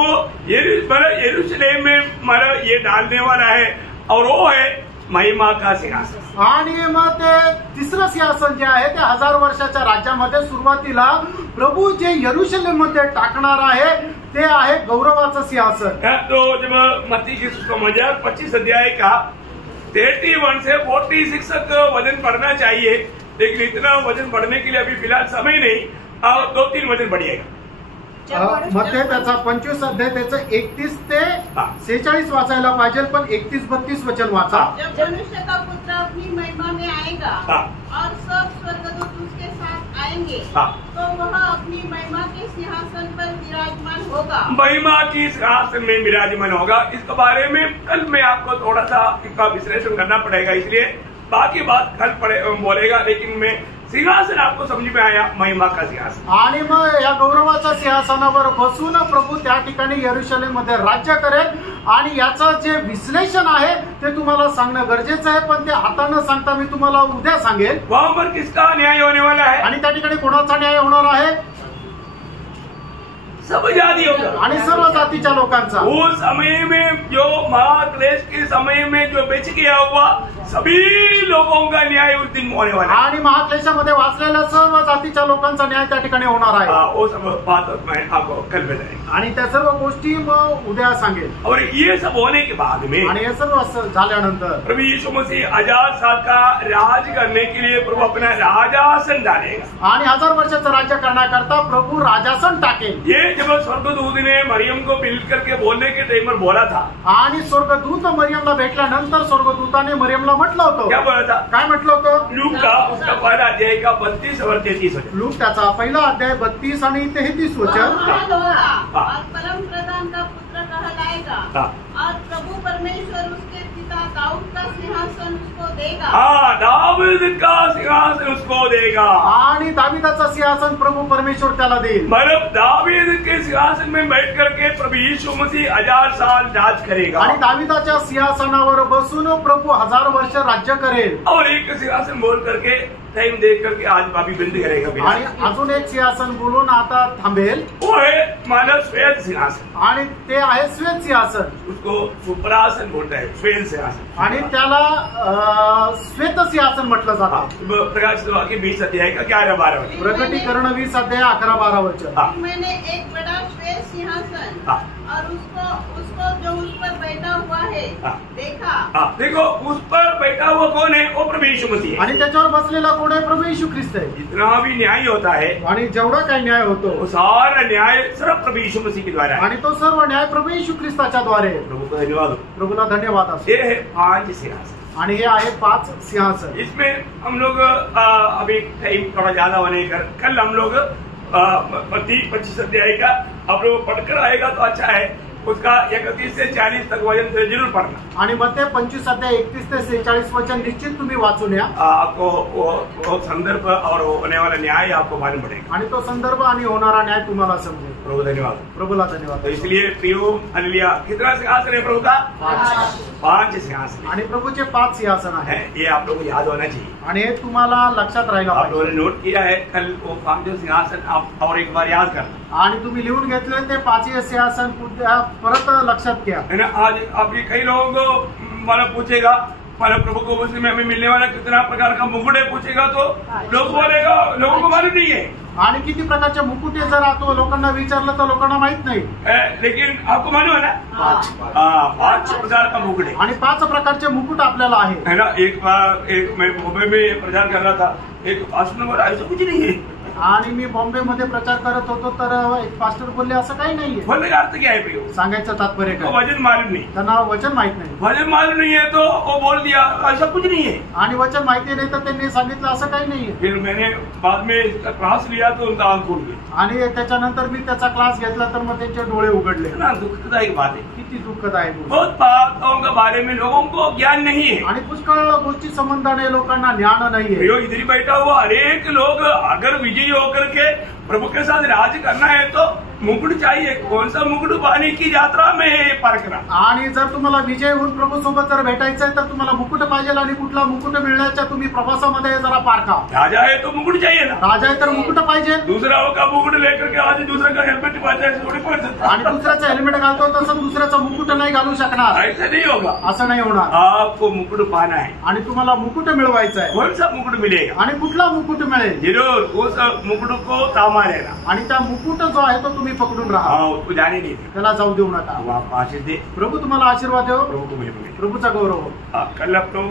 यरूशलेम में ये डालने वाला है और वो है महिमा का सिंहासन। आणि मग ते तिसरं सिंहासन जे आहे ते 1000 वर्षाच्या राज्यामध्ये सुरुवातीला प्रभू जे यरूशलेम मध्ये टाकणार आहे ते आहे गौरवाचं सिंहासन। तो जब मत्ती की सुसमाचार 25 अध्याय का 31 से 46 तक वजन बढ़ना चाहिए, लेकिन इतना वजन बढ़ने के लिए अभी फिलहाल समय नहीं, और 2-3 वजन बढ़िएगा। मध्ये त्याचा 25 अध्याय त्याचं 31 ते 46 वाचायला पाहिजे, पण 31-32 वचन वाचा। जब मनुष्य का पुत्र अपनी महिमा में आएगा और सब स्वर्गदूत उसके साथ आएंगे, तो वह अपनी महिमा के सिंहासन पर विराजमान होगा। महिमा की सिंहासन में विराजमान होगा। इसके बारे में कल मैं आपको थोड़ा सा इसका विश्लेषण करना पड़ेगा, इसलिए बाकी बात कल बोलेगा, लेकिन मैं सिंहासन आपको समझ में आया, महिमा का सिंहासन। आणि मग या गौरवाच्या सिंहासनावर बसून प्रभू त्या ठिकाणी यरूशलेम मध्ये राज्य करेल, आणि याचं जे विश्लेषण आहे ते तुम्हाला सांगणं गरजेचं आहे, पण ते आता न सांगता मी तुम्हाला उद्या सांगेल। वहां पर किसका न्याय होने वाला है? आणि त्या ठिकाणी कोणाचा न्याय होणार आहे? सब जातियों का आणि सर्व जातीच्या लोकांचा। उस समय में जो महाक्लेश के समय में जो बेच गया हुआ सभी लोगों का न्याय उस दिन होने वाला है। आणि महाक्लेशामध्ये वाचलेल्या सर्व जातीच्या लोकांचा न्याय त्या ठिकाणी होणार आहे। वो सब बात मैं आपको कल बताएंगे आणि त्या सर्व गोष्टी मग उद्या सांगेल। और ये सब होने के बाद में आणि हे सर्व झाल्यानंतर प्रभु यीशु मसीह 1000 साल का राज करने के लिए प्रभु अपना राजासन डालेगा आणि 1000 वर्षाचं राज्य करण्याकरता प्रभु राजासन टाकेल। ये जब स्वर्गदूत ने मरियम को मिल करके बोलने के टाइम पर बोला था आणि स्वर्गदूत मरियमला भेटल्यानंतर स्वर्गदूताने मरियमला म्हटलं होतं, क्या बोला था? काय म्हटलं होतं? लूक का उसका पहला अध्याय का 32 और 33 वचन। लूक त्याचा पहिला अध्याय 32 आणि 33 वचन। और परम प्रधान का पुत्र कहलाएगा हाँ। और प्रभु परमेश्वर उसके पिता दाऊद का सिंहासन उसको देगा। हाँ, दाऊद का सिंहासन उसको देगा। आणि दाविदाचा सिंहासन प्रभु परमेश्वर त्याला देईल। मतलब दावीद के सिंहासन में बैठ करके प्रभु यीशु मसीह 1000 साल राज करेगा आणि दाविदाच्या सिंहासनावर बसून प्रभु 1000 वर्ष राज्य करेल। और एक सिंहासन बोल करके टाइम देख करके आज भाभी बंद करेगा आणि अजून एक सिंहासन बोलून आता थांबेल, वो है मानव श्वेत सिंहासन आणि ते आहे श्वेत सिंहासन। उसको सुप्रासन बोलता है, श्वेत सिंहासन। आणि त्याला श्वेत सिंहासन म्हटलं जातं। प्रकाश के 20 अध्याय का 11-12 वचन। प्रकटीकरण 20 अध्याय 11-12 वचन। हाँ। मैंने एक बड़ा श्वेत सिंहासन हाँ। और उसको जो उस पर बैठा हुआ है हाँ। देखा। हाँ, देखो उस पर बैठा हुआ कौन है? वो प्रभु यीशु मसीह है। आणि त्याच्यावर बसलेला कोण आहे? प्रभु येशू ख्रिस्त आहे। जितना भी न्याय होता है आणि जेवढा काही न्याय होतो वो सारा न्याय सिर्फ प्रभु यीशु मसीह के द्वारा है। आणि तो सर्व न्याय प्रभु येशू ख्रिस्ताच्या द्वारे आहे। प्रभु को धन्यवाद हो। प्रभूला धन्यवाद असो। ये है 5 सिंहासन। आणि हे आहे 5 सिंहासन। इसमें हम लोग अभी टाइम थोड़ा ज्यादा होने कर कल हम लोग 25 अध्याय का आप लोग पढ़कर आएगा तो अच्छा है। उसका 31 से 40 तक वचन से जरूर पढ़ना। आणि मग ते 25 अध्याय 31 ते 46 वचन निश्चित तुम्ही वाचून या। आपको वो संदर्भ और होने वाला न्याय आपको मालूम पड़ेगा आणि तो संदर्भ आणि होणारा न्याय तुम्हाला समजेल। प्रभु धन्यवाद। प्रभूला धन्यवाद। तो इसलिए प्रियो हालेलुया, कितना सिंहासन है प्रभु का? 5 सिंहासन आणि प्रभूचे 5 सिंहासन है। आहे ये आप लोगों को याद होना चाहिए। आणि हे तुम्हाला लक्षात राहिलं आप लोगों पाहिजे। ने नोट किया है कल वो 5 सिंहासन आप और एक बार याद करना आणि तुम्ही लिहून घेतले ते 5 सिंहासन परत लक्षात घ्या। है ना। आज आप ये कई लोगों को मतलब पूछेगा मतलब प्रभु को उसमें हमें मिलने वाला कितना प्रकार का मुकुट है पूछेगा तो लोग बोलेगा लोगों को मालूम नहीं है। आणि किती प्रकारचे मुकुटे जर आता लोकांना विचारलं तर लोकांना माहित नाही। लेकिन आपको मालूम है ना 5 प्रकार का मुकुट है। आणि 5 प्रकारचे मुकुट आपल्याला आहे। है ना। एक बार मैं मुंबई में प्रचार कर रहा था, एक पास्टर बोला ऐसा कुछ नहीं है। आणि मी बॉम्बे मध्ये प्रचार करत होतो तर एक पास्टर बोलले असं काही नाहीये। बोलने का अर्थ क्या है प्रियो? सांगायचं तात्पर्य तो काय? वचन मालूम नहीं, त्यांना वचन माहित नाही। वचन मालूम नहीं है तो वो बोल दिया ऐसा कुछ नहीं है। आणि वचन माहिती नाही तर त्यांनी सांगितलं असं काही नाहीये। फिर मैंने बाद में इसका क्लास लिया तो उनका आंख खुल गई। आणि त्याच्यानंतर मी त्याचा क्लास घेतला तर मग त्यांचे डोळे उघडले। ना दुखदायक बात है। किती दुःखदायक गोष्ट। बहुत बातों के बारे में लोगों को ज्ञान नहीं है। आणि पुष्कळ गोष्टी संबंधाने लोकांना ज्ञान नाहीये। प्रियो इधर ही बैठा हुआ हरेक लोग अगर विजयी होकर के प्रभु के साथ राज करना है तो मुकुट चाहिए। कौन सा मुकुट पाने की यात्रा में है परखना। आणि जर तुम्हाला विजय होऊन प्रभू सोबत जर भेटायचं आहे तर तुम्हाला मुकुट पाहिजे आणि कुठला मुकुट मिळण्याच्या तुम्ही प्रवासामध्ये जरा पारखा। राजा है तो मुकुट चाहिए ना। राजा आहे तर मुकुट पाहिजे। दूसरा का मुकुट लेकर के आज दूसरा का हेलमेट पाहिजे थोड़ी पड़ सकता। आणि दुसऱ्याचं हेल्मेट घालतो तसं दुसऱ्याचं मुकुट नाही घालू शकणार। ऐसा नहीं होगा। असं नाही होणार। आपको मुकुट पाना है। आणि तुम्हाला मुकुट मिळवायचं आहे। कौन सा मुकुट मिलेगा? आणि कुठला मुकुट मिळेल? जरूर उस मुकुट को तामा लेना। आणि त्या मुकुट जो आहे तो तुम्ही पकडून राहा, उसको जाने नहीं दे। त्याला जाऊ देऊ नका। आप आशीष दे। प्रभू तुम्हाला आशीर्वाद देव। प्रभु को मिले प्रभूचा गौरव हो। कल आप तो